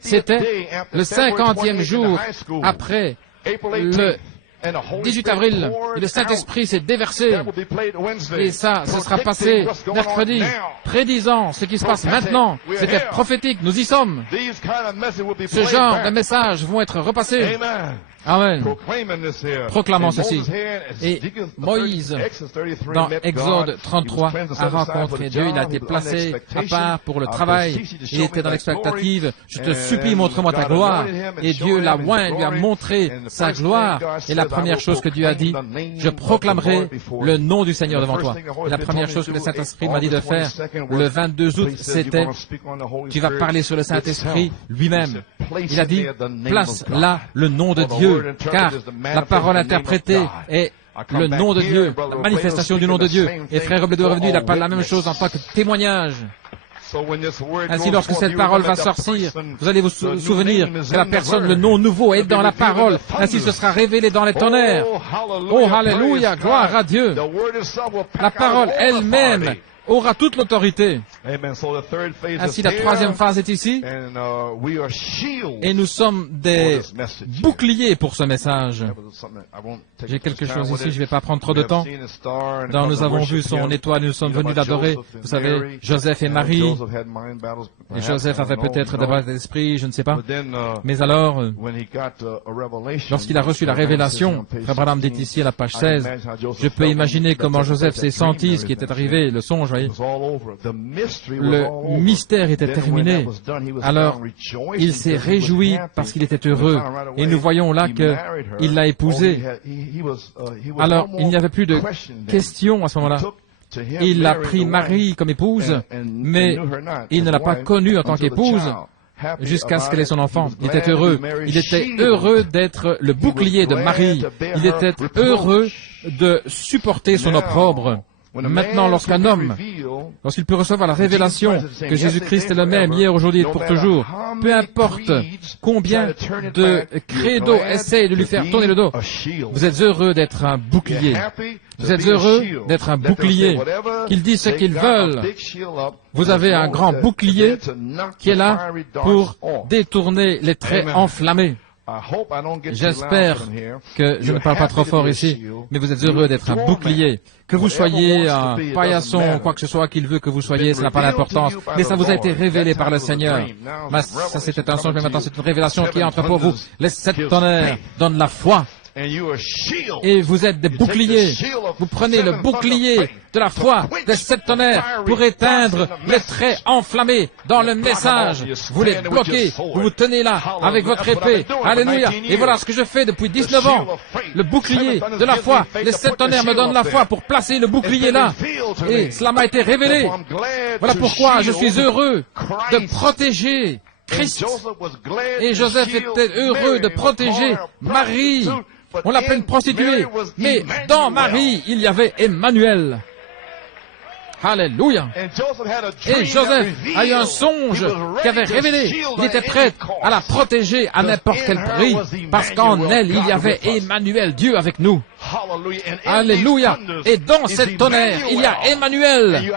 C'était le 50e jour après le 18 avril, et le Saint-Esprit s'est déversé, et ça, ce sera passé mercredi, prédisant ce qui se passe maintenant. C'était prophétique, nous y sommes. Ce genre de messages vont être repassés. Amen. Proclamons ceci. Et Moïse, dans Exode 33, a rencontré Dieu. Il a été placé à part pour le travail. Il était dans l'expectative. Je te supplie, montre-moi ta gloire. Et Dieu l'a oint, lui a montré sa gloire. Et la première chose que Dieu a dit, je proclamerai le nom du Seigneur devant toi. Et la première chose que le Saint-Esprit m'a dit de faire, le 22 août, c'était, tu vas parler sur le Saint-Esprit lui-même. Il a dit, place là le nom de Dieu. Car la parole interprétée est le nom de Dieu, la manifestation du nom de Dieu. Et frère Robledo est revenu, il appelle la même chose en tant que témoignage. Ainsi, lorsque cette parole va sortir, vous allez vous souvenir que la personne, le nom nouveau est dans la parole. Ainsi, ce sera révélé dans les tonnerres. Oh, alléluia, gloire à Dieu. La parole elle-même aura toute l'autorité. Ainsi, la troisième phase est ici. Et nous sommes des boucliers pour ce message. J'ai quelque chose ici, je ne vais pas prendre trop de temps. Nous avons vu son étoile, nous sommes venus l'adorer. Vous savez, Joseph et Marie. Et Joseph avait peut-être des batailles d'esprit, je ne sais pas. Mais alors, lorsqu'il a reçu la révélation, Frère Branham dit ici à la page 16, je peux imaginer comment Joseph s'est senti, ce qui était arrivé, le songe, voyez. Le mystère était terminé. Alors, il s'est réjoui parce qu'il était heureux. Et nous voyons là qu'il l'a épousée. Alors, il n'y avait plus de questions à ce moment-là. Il a pris Marie comme épouse, mais il ne l'a pas connue en tant qu'épouse jusqu'à ce qu'elle ait son enfant. Il était heureux. Il était heureux d'être le bouclier de Marie. Il était heureux de supporter son opprobre. Maintenant, lorsqu'un homme, lorsqu'il peut recevoir la révélation que Jésus-Christ est le même hier, aujourd'hui et pour toujours, peu importe combien de credos essayent de lui faire tourner le dos, vous êtes heureux d'être un bouclier. Vous êtes heureux d'être un bouclier. Qu'ils disent ce qu'ils veulent. Vous avez un grand bouclier qui est là pour détourner les traits enflammés. J'espère que je ne parle pas trop fort ici, mais vous êtes heureux d'être un bouclier. Que vous soyez un paillasson, quoi que ce soit qu'il veut que vous soyez, ça n'a pas d'importance. Mais ça vous a été révélé par le Seigneur. Ça c'était un songe, mais maintenant c'est une révélation qui entre pour vous. Les 7 tonnerres donnent la foi. Et vous êtes des boucliers. Vous prenez le bouclier de la foi des 7 tonnerres pour éteindre les traits enflammés dans le message. Vous les bloquez. Vous vous tenez là avec votre épée. Alléluia. Et voilà ce que je fais depuis 19 ans. Le bouclier de la foi. Les 7 tonnerres me donnent la foi pour placer le bouclier là. Et cela m'a été révélé. Voilà pourquoi je suis heureux de protéger Christ. Et Joseph était heureux de protéger Marie. On l'appelait une prostituée, mais dans Marie, il y avait Emmanuel. Alléluia. Et Joseph a eu un songe qui avait révélé. Il était prêt à la protéger à n'importe quel prix, parce qu'en elle, il y avait Emmanuel, Dieu avec nous. Alléluia. Et dans cette tonnerre, il y a Emmanuel.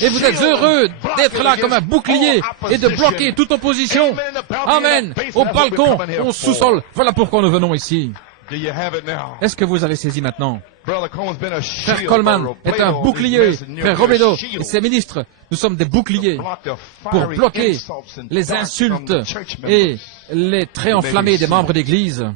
Et vous êtes heureux d'être là comme un bouclier et de bloquer toute opposition. Amen. Au balcon, au sous-sol. Voilà pourquoi nous venons ici. Est-ce que vous avez saisi maintenant? Frère Coleman est un bouclier. Frère Robledo et ses ministres, nous sommes des boucliers pour bloquer les insultes et les traits enflammés des membres d'Église.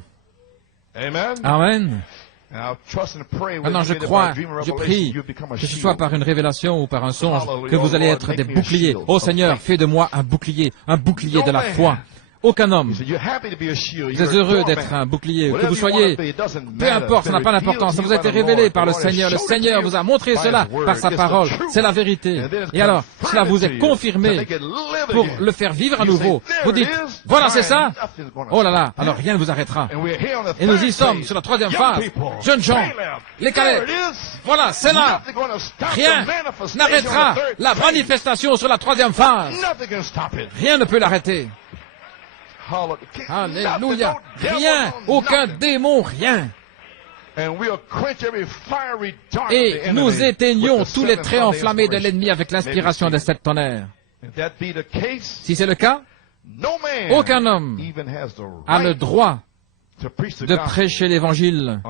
Amen. Maintenant, je crois, je prie, que ce soit par une révélation ou par un songe, que vous allez être des boucliers. Ô Seigneur, fais de moi un bouclier de la foi. Aucun homme. Vous êtes heureux d'être un bouclier, que vous soyez, peu importe, ça n'a pas d'importance, ça vous a été révélé par le Seigneur. Le Seigneur vous a montré cela par sa parole. C'est la vérité. Et alors, cela vous est confirmé pour le faire vivre à nouveau. Vous dites, voilà, c'est ça. Oh là là, alors rien ne vous arrêtera. Et nous y sommes sur la troisième phase. Jeunes gens, les Calais, voilà, c'est là. Rien n'arrêtera la manifestation sur la troisième phase. Rien ne peut l'arrêter. Alléluia. Rien, aucun démon, rien. Et nous éteignons tous les traits enflammés de l'ennemi avec l'inspiration de cette tonnerre. Si c'est le cas, aucun homme a le droit de prêcher l'Évangile,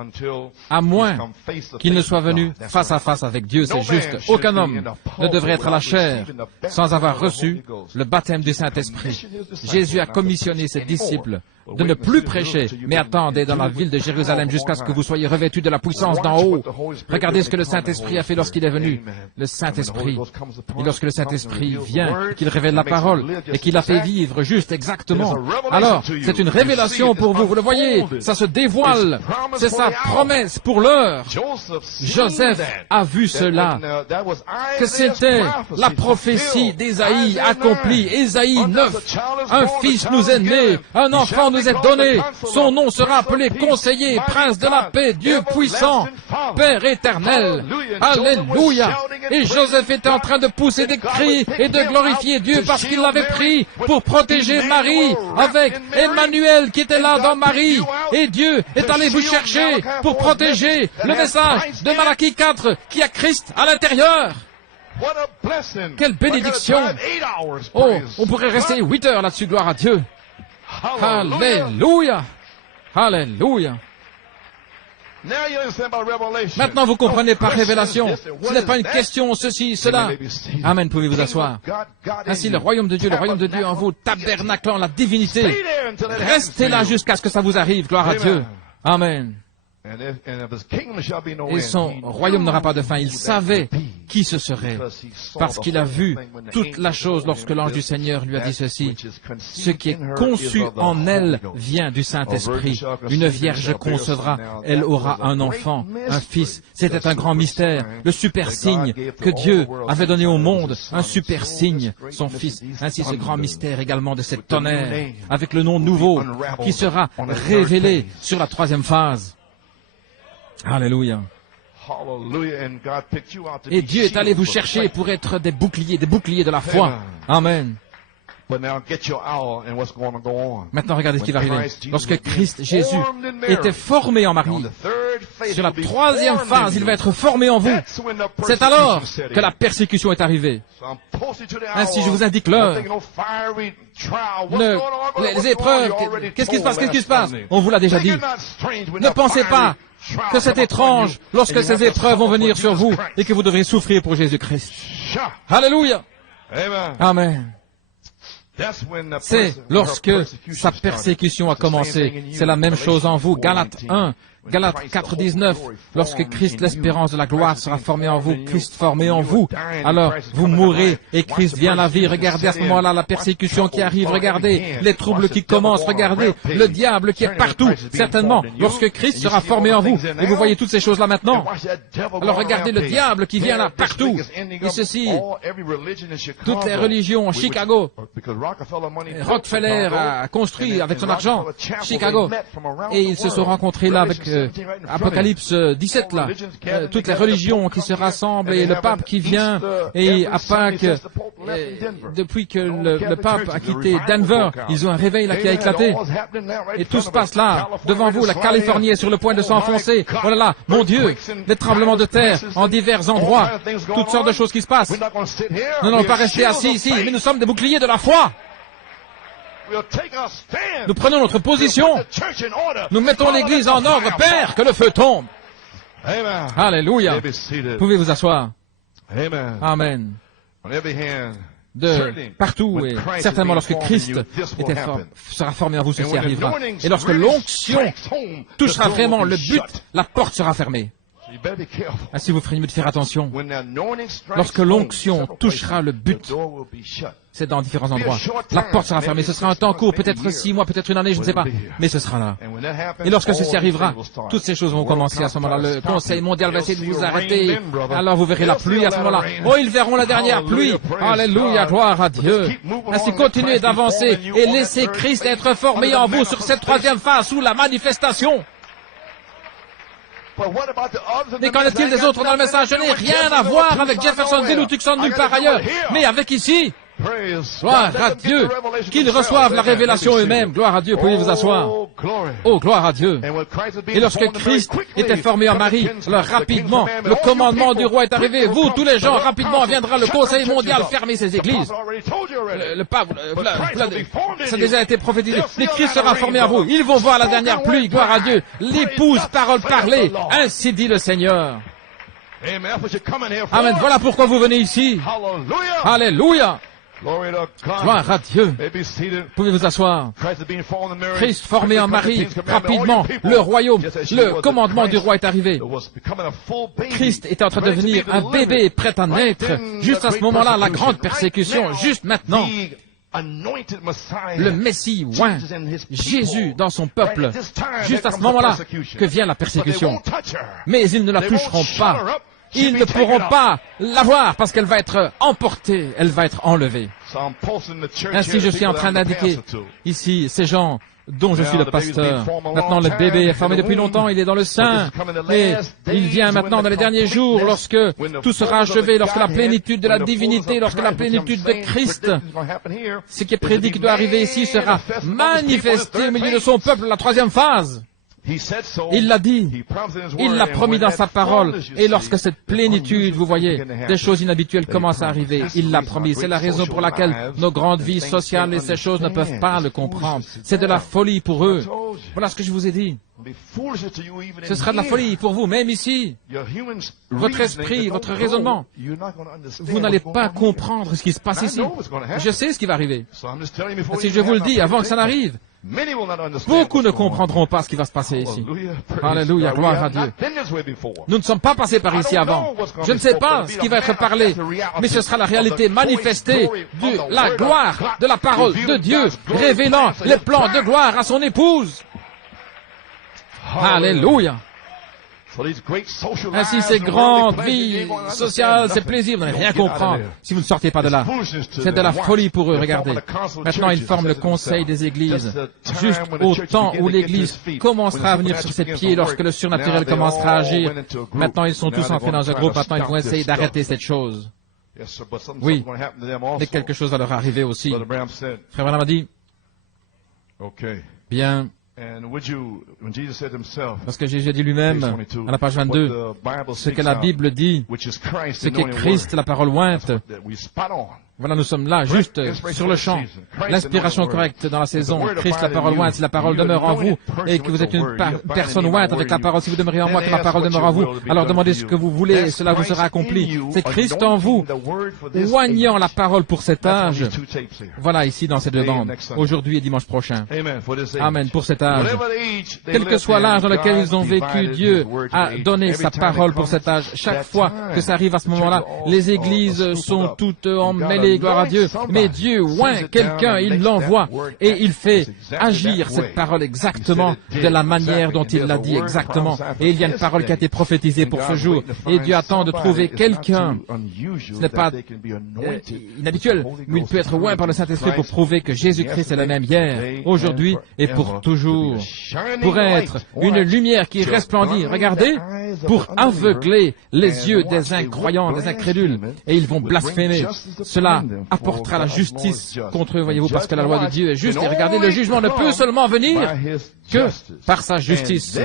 à moins qu'il ne soit venu face à face avec Dieu, c'est juste. Aucun homme ne devrait être à la chair sans avoir reçu le baptême du Saint-Esprit. Jésus a commissionné ses disciples de ne plus prêcher, mais attendez dans la ville de Jérusalem jusqu'à ce que vous soyez revêtus de la puissance d'en haut. Regardez ce que le Saint-Esprit a fait lorsqu'il est venu. Le Saint-Esprit, et lorsque le Saint-Esprit vient, qu'il révèle la parole, et qu'il la fait vivre juste exactement, alors c'est une révélation pour vous, vous le voyez, ça se dévoile, c'est sa promesse pour l'heure. Joseph a vu cela, que c'était la prophétie d'Ésaïe accomplie. Ésaïe 9, un fils nous est né, un enfant nous est donné, son nom sera appelé Conseiller, Prince de la paix, Dieu puissant, Père éternel. Alléluia. Et Joseph était en train de pousser des cris et de glorifier Dieu parce qu'il l'avait pris pour protéger Marie avec Emmanuel qui était là dans Marie. Et Dieu est allé vous chercher pour protéger le message de Malachie 4 qui a Christ à l'intérieur. Quelle bénédiction! Oh, on pourrait rester 8 heures là-dessus, gloire à Dieu. Alléluia! Alléluia! Maintenant, vous comprenez par révélation. Ce n'est pas une question, ceci, cela. Amen, pouvez vous asseoir. Ainsi, le royaume de Dieu en vous, tabernaclant la divinité. Restez là jusqu'à ce que ça vous arrive, gloire à Dieu. Amen. Et son royaume n'aura pas de fin. Il savait qui ce serait, parce qu'il a vu toute la chose lorsque l'ange du Seigneur lui a dit ceci. Ce qui est conçu en elle vient du Saint-Esprit. Une vierge concevra, elle aura un enfant, un fils. C'était un grand mystère, le super signe que Dieu avait donné au monde, un super signe, son fils. Ainsi ce grand mystère également de cette tonnerre, avec le nom nouveau qui sera révélé sur la troisième phase. Alléluia. Et Dieu est allé vous chercher pour être des boucliers de la foi. Amen. Maintenant, regardez ce qui va arriver. Lorsque Christ Jésus était formé en Marie, sur la troisième phase, il va être formé en vous. C'est alors que la persécution est arrivée. Ainsi, je vous indique l'heure. Les épreuves, qu'est-ce qui se passe? Qu'est-ce qui se passe? On vous l'a déjà dit. Ne pensez pas que c'est étrange lorsque ces épreuves vont venir sur vous et que vous devrez souffrir pour Jésus-Christ. Alléluia. Amen. C'est lorsque sa persécution a commencé. C'est la même chose en vous. Galates 1, Galates 4, 19. Lorsque Christ, l'espérance de la gloire, sera formé en vous, Christ formé en vous, alors vous mourrez et Christ vient à la vie. Regardez à ce moment-là la persécution qui arrive. Regardez les troubles qui commencent. Regardez le diable qui est partout. Certainement, lorsque Christ sera formé en vous. Et vous voyez toutes ces choses-là maintenant. Alors regardez le diable qui vient là partout. Et ceci, toutes les religions, Chicago, Rockefeller a construit avec son argent Chicago. Et ils se sont rencontrés là avec Apocalypse 17 là. Toutes les religions qui se rassemblent et le pape qui vient. Et à Pâques, depuis que le pape a quitté Denver, ils ont un réveil là qui a éclaté. Et tout se passe là, devant vous. La Californie est sur le point de s'enfoncer. Oh là là, mon Dieu, des tremblements de terre en divers endroits. Toutes sortes de choses qui se passent. Nous n'allons pas rester assis ici, mais nous sommes des boucliers de la foi. Nous prenons notre position. Nous mettons l'Église en ordre. Père, que le feu tombe. Alléluia. Pouvez vous asseoir. Amen. De partout, et certainement lorsque Christ sera formé en vous, ceci arrivera. Et lorsque l'onction touchera vraiment le but, la porte sera fermée. Ainsi, vous ferez mieux de faire attention. Lorsque l'onction touchera le but, c'est dans différents endroits. La porte sera fermée. Ce sera un temps court, peut-être 6 mois, peut-être une année, je ne sais pas. Mais ce sera là. Et lorsque ceci arrivera, toutes ces choses vont commencer à ce moment-là. Le Conseil mondial va essayer de vous arrêter. Alors vous verrez la pluie à ce moment-là. Oh, ils verront la dernière pluie. Alléluia, gloire à Dieu. Ainsi, continuez d'avancer et laissez Christ être formé en vous sur cette troisième phase sous la manifestation. Mais qu'en est-il des autres dans le message? Je n'ai rien à voir avec Jeffersonville ou Tucson nulle part ailleurs, mais avec ici. Gloire à Dieu. Qu'ils reçoivent la révélation eux-mêmes. Gloire à Dieu. Pouvez vous asseoir. Oh, gloire à Dieu. Et lorsque Christ était formé en Marie, alors rapidement, le commandement du roi est arrivé. Vous, tous les gens, rapidement viendra le Conseil mondial fermer ces églises. Le pape, ça a déjà été prophétisé. Mais Christ sera formé en vous. Ils vont voir la dernière pluie. Gloire à Dieu. L'épouse, parole parlée. Ainsi dit le Seigneur. Amen. Voilà pourquoi vous venez ici. Alléluia. Gloire à Dieu. Pouvez vous asseoir. Christ formé en Marie, rapidement, le royaume, le commandement du roi est arrivé. Christ était en train de devenir un bébé prêt à naître. Juste à ce moment-là, la grande persécution, juste maintenant. Le Messie oint, Jésus dans son peuple, juste à ce moment-là que vient la persécution. Mais ils ne la toucheront pas. Ils ne pourront pas l'avoir parce qu'elle va être emportée, elle va être enlevée. Ainsi, je suis en train d'indiquer ici ces gens dont je suis le pasteur. Maintenant, le bébé est formé depuis longtemps, il est dans le sein. Et il vient maintenant dans les derniers jours, lorsque tout sera achevé, lorsque la plénitude de la divinité, lorsque la plénitude de Christ, ce qui est prédit qui doit arriver ici, sera manifesté au milieu de son peuple, la troisième phase. Il l'a dit, il l'a promis dans sa parole, et lorsque cette plénitude, vous voyez, des choses inhabituelles commencent à arriver, il l'a promis. C'est la raison pour laquelle nos grandes vies sociales et ces choses ne peuvent pas le comprendre. C'est de la folie pour eux. Voilà ce que je vous ai dit. Ce sera de la folie pour vous, même ici. Votre esprit, votre raisonnement, vous n'allez pas comprendre ce qui se passe ici. Je sais ce qui va arriver. Si je vous le dis avant que ça n'arrive, beaucoup ne comprendront pas ce qui va se passer ici. Alléluia, gloire à Dieu. Nous ne sommes pas passés par ici avant. Je ne sais pas ce qui va être parlé, mais ce sera la réalité manifestée de la gloire de la parole de Dieu, révélant les plans de gloire à son épouse. Alléluia. Ainsi, ces grandes vies sociales, ces plaisirs, vous n'allez rien comprendre si vous ne sortez pas de là. C'est de la folie pour eux, regardez. Maintenant, ils forment le conseil des églises. Juste au temps où l'église commencera à venir sur ses pieds, lorsque le surnaturel commencera à agir. Maintenant, ils sont tous entrés dans un groupe. Maintenant, ils vont essayer d'arrêter cette chose. Oui, mais quelque chose va leur arriver aussi. Frère Branham a dit, bien, parce que Jésus a dit lui-même, à la page 22, ce que la Bible dit, ce qu'est Christ, la parole ointe. Voilà, nous sommes là, juste sur le champ. L'inspiration correcte dans la saison. Christ, la parole ointe, si la parole demeure en vous, et que vous êtes une personne ointe avec la parole, si vous demeurez en moi, que ma parole demeure en vous, alors demandez ce que vous voulez, cela vous sera accompli. C'est Christ en vous, oignant la parole pour cet âge. Voilà, ici, dans ces deux bandes. Aujourd'hui et dimanche prochain. Amen, pour cet âge. Quel que soit l'âge dans lequel ils ont vécu, Dieu a donné sa parole pour cet âge. Chaque fois que ça arrive à ce moment-là, les églises sont toutes emmêlées. Gloire à Dieu. Mais Dieu oint quelqu'un, il l'envoie et il fait agir cette parole exactement de la manière dont il l'a dit exactement. Et il y a une parole qui a été prophétisée pour ce jour. Et Dieu attend de trouver quelqu'un. Ce n'est pas inhabituel, mais il peut être oint par le Saint-Esprit pour prouver que Jésus-Christ est le même hier, aujourd'hui et pour toujours. Pour être une lumière qui resplendit. Regardez, pour aveugler les yeux des incroyants, des incrédules. Et ils vont blasphémer. Cela apportera la justice contre eux, voyez-vous, parce que la loi de Dieu est juste. Et regardez, le jugement ne peut seulement venir que par sa justice.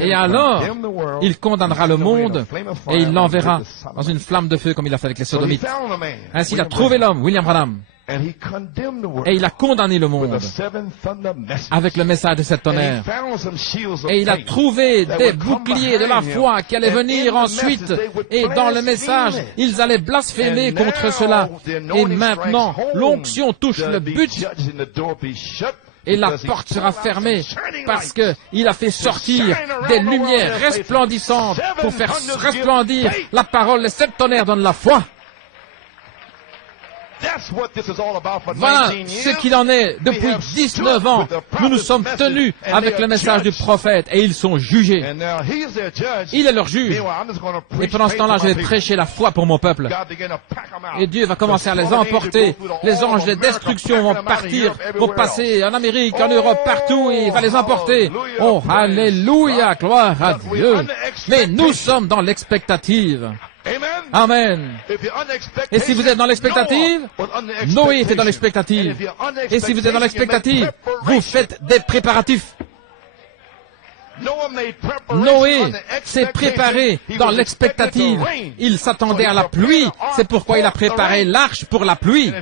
Et alors, il condamnera le monde et il l'enverra dans une flamme de feu comme il a fait avec les sodomites. Ainsi, il a trouvé l'homme, William Branham. Et il a condamné le monde avec le message de sept tonnerres. Et il a trouvé des boucliers de la foi qui allaient venir ensuite. Et dans le message, ils allaient blasphémer contre cela. Et maintenant, l'onction touche le but. Et la porte sera fermée parce qu'il a fait sortir des lumières resplendissantes pour faire resplendir la parole. Les sept tonnerres donnent la foi. Voilà ce qu'il en est depuis 19 ans. Nous nous sommes tenus avec le message du prophète et ils sont jugés. Il est leur juge. Et pendant ce temps-là, je vais prêcher la foi pour mon peuple. Et Dieu va commencer à les emporter. Les anges de destruction vont partir, vont passer en Amérique, en Europe, partout, et il va les emporter. Oh, alléluia, gloire à Dieu. Mais nous sommes dans l'expectative. Amen. Et si vous êtes dans l'expectative, Noé était dans l'expectative. Et si vous êtes dans l'expectative, vous faites des préparatifs. Noé s'est préparé dans l'expectative. Il s'attendait à la pluie. C'est pourquoi il a préparé l'arche pour la pluie.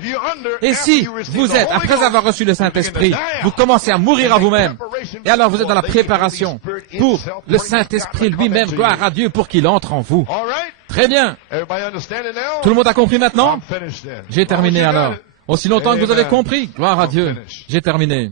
Et si vous êtes, après avoir reçu le Saint-Esprit, vous commencez à mourir à vous-même, et alors vous êtes dans la préparation pour le Saint-Esprit lui-même, gloire à Dieu, pour qu'il entre en vous. Très bien. Tout le monde a compris maintenant? J'ai terminé alors. Aussi longtemps que vous avez compris, gloire à Dieu, j'ai terminé.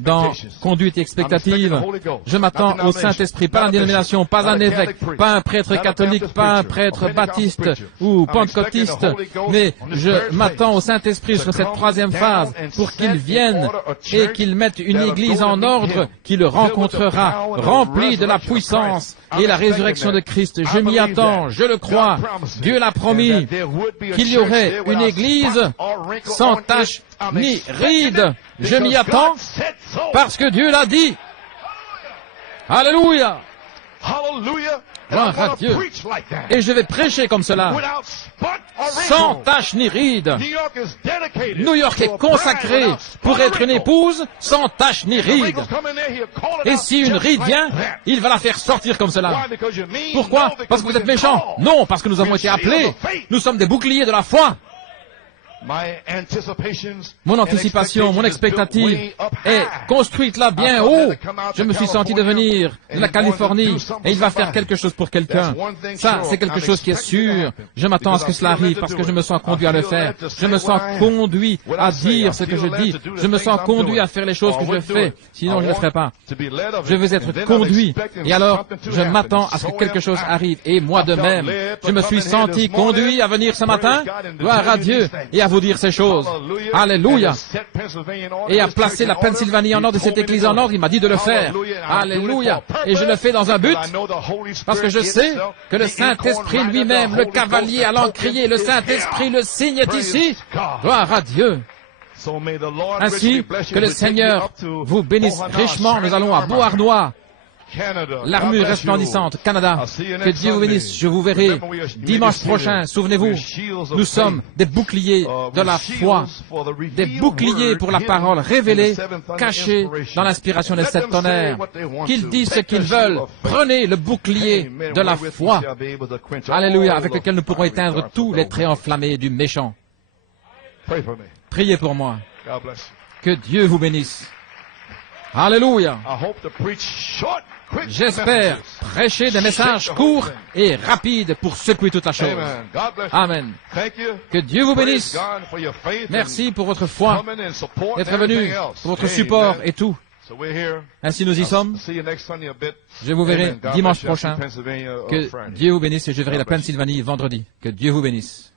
Dans conduite expectative, je m'attends au Saint-Esprit, pas à la dénomination, pas un évêque, pas un prêtre catholique, pas un prêtre baptiste ou pentecôtiste, mais je m'attends au Saint-Esprit sur cette troisième phase pour qu'il vienne et qu'il mette une église en ordre qui le rencontrera, remplie de la puissance et la résurrection de Christ. Je m'y attends, je le crois. Dieu l'a promis qu'il y aurait une église sans tache ni ride. Je m'y attends parce que Dieu l'a dit. Alléluia. Gloire à Dieu. Et je vais prêcher comme cela, sans tache ni ride. New York est consacré pour être une épouse sans tache ni ride. Et si une ride vient, il va la faire sortir comme cela. Pourquoi? Parce que vous êtes méchants? Non, parce que nous avons été appelés. Nous sommes des boucliers de la foi. Mon anticipation, mon expectative est construite là bien haut. Je me suis senti de venir de la Californie et il va faire quelque chose pour quelqu'un. Ça, c'est quelque chose qui est sûr. Je m'attends à ce que cela arrive parce que je me sens conduit à le faire. Je me sens conduit à dire ce que je dis. Je me sens conduit à faire les choses que je fais. Sinon, je ne le ferai pas. Je veux être conduit. Et alors, je m'attends à ce que quelque chose arrive. Et moi de même, je me suis senti conduit à venir ce matin. Gloire à Dieu. Et à vous dire ces choses. Alléluia. Et à placer la Pennsylvanie en ordre de cette église en ordre, il m'a dit de le faire. Alléluia. Et je le fais dans un but, parce que je sais que le Saint-Esprit lui-même, le cavalier à l'encrier, le Saint-Esprit, le signe est ici. Gloire à Dieu. Ainsi, que le Seigneur vous bénisse richement. Nous allons à Beauharnois. L'armure resplendissante, Canada. Que Dieu vous bénisse. Je vous verrai dimanche prochain. Souvenez-vous, nous sommes des boucliers de la foi, des boucliers pour la parole révélée, cachée dans l'inspiration des sept tonnerres. Qu'ils disent ce qu'ils veulent. Prenez le bouclier de la foi. Alléluia, avec lequel nous pourrons éteindre tous les traits enflammés du méchant. Priez pour moi. Que Dieu vous bénisse. Alléluia. J'espère prêcher des messages courts et rapides pour secouer toute la chose. Amen. Que Dieu vous bénisse. Merci pour votre foi, d'être venu, pour votre support et tout. Ainsi nous y sommes. Je vous verrai dimanche prochain. Que Dieu vous bénisse et je verrai la Pennsylvanie vendredi. Que Dieu vous bénisse.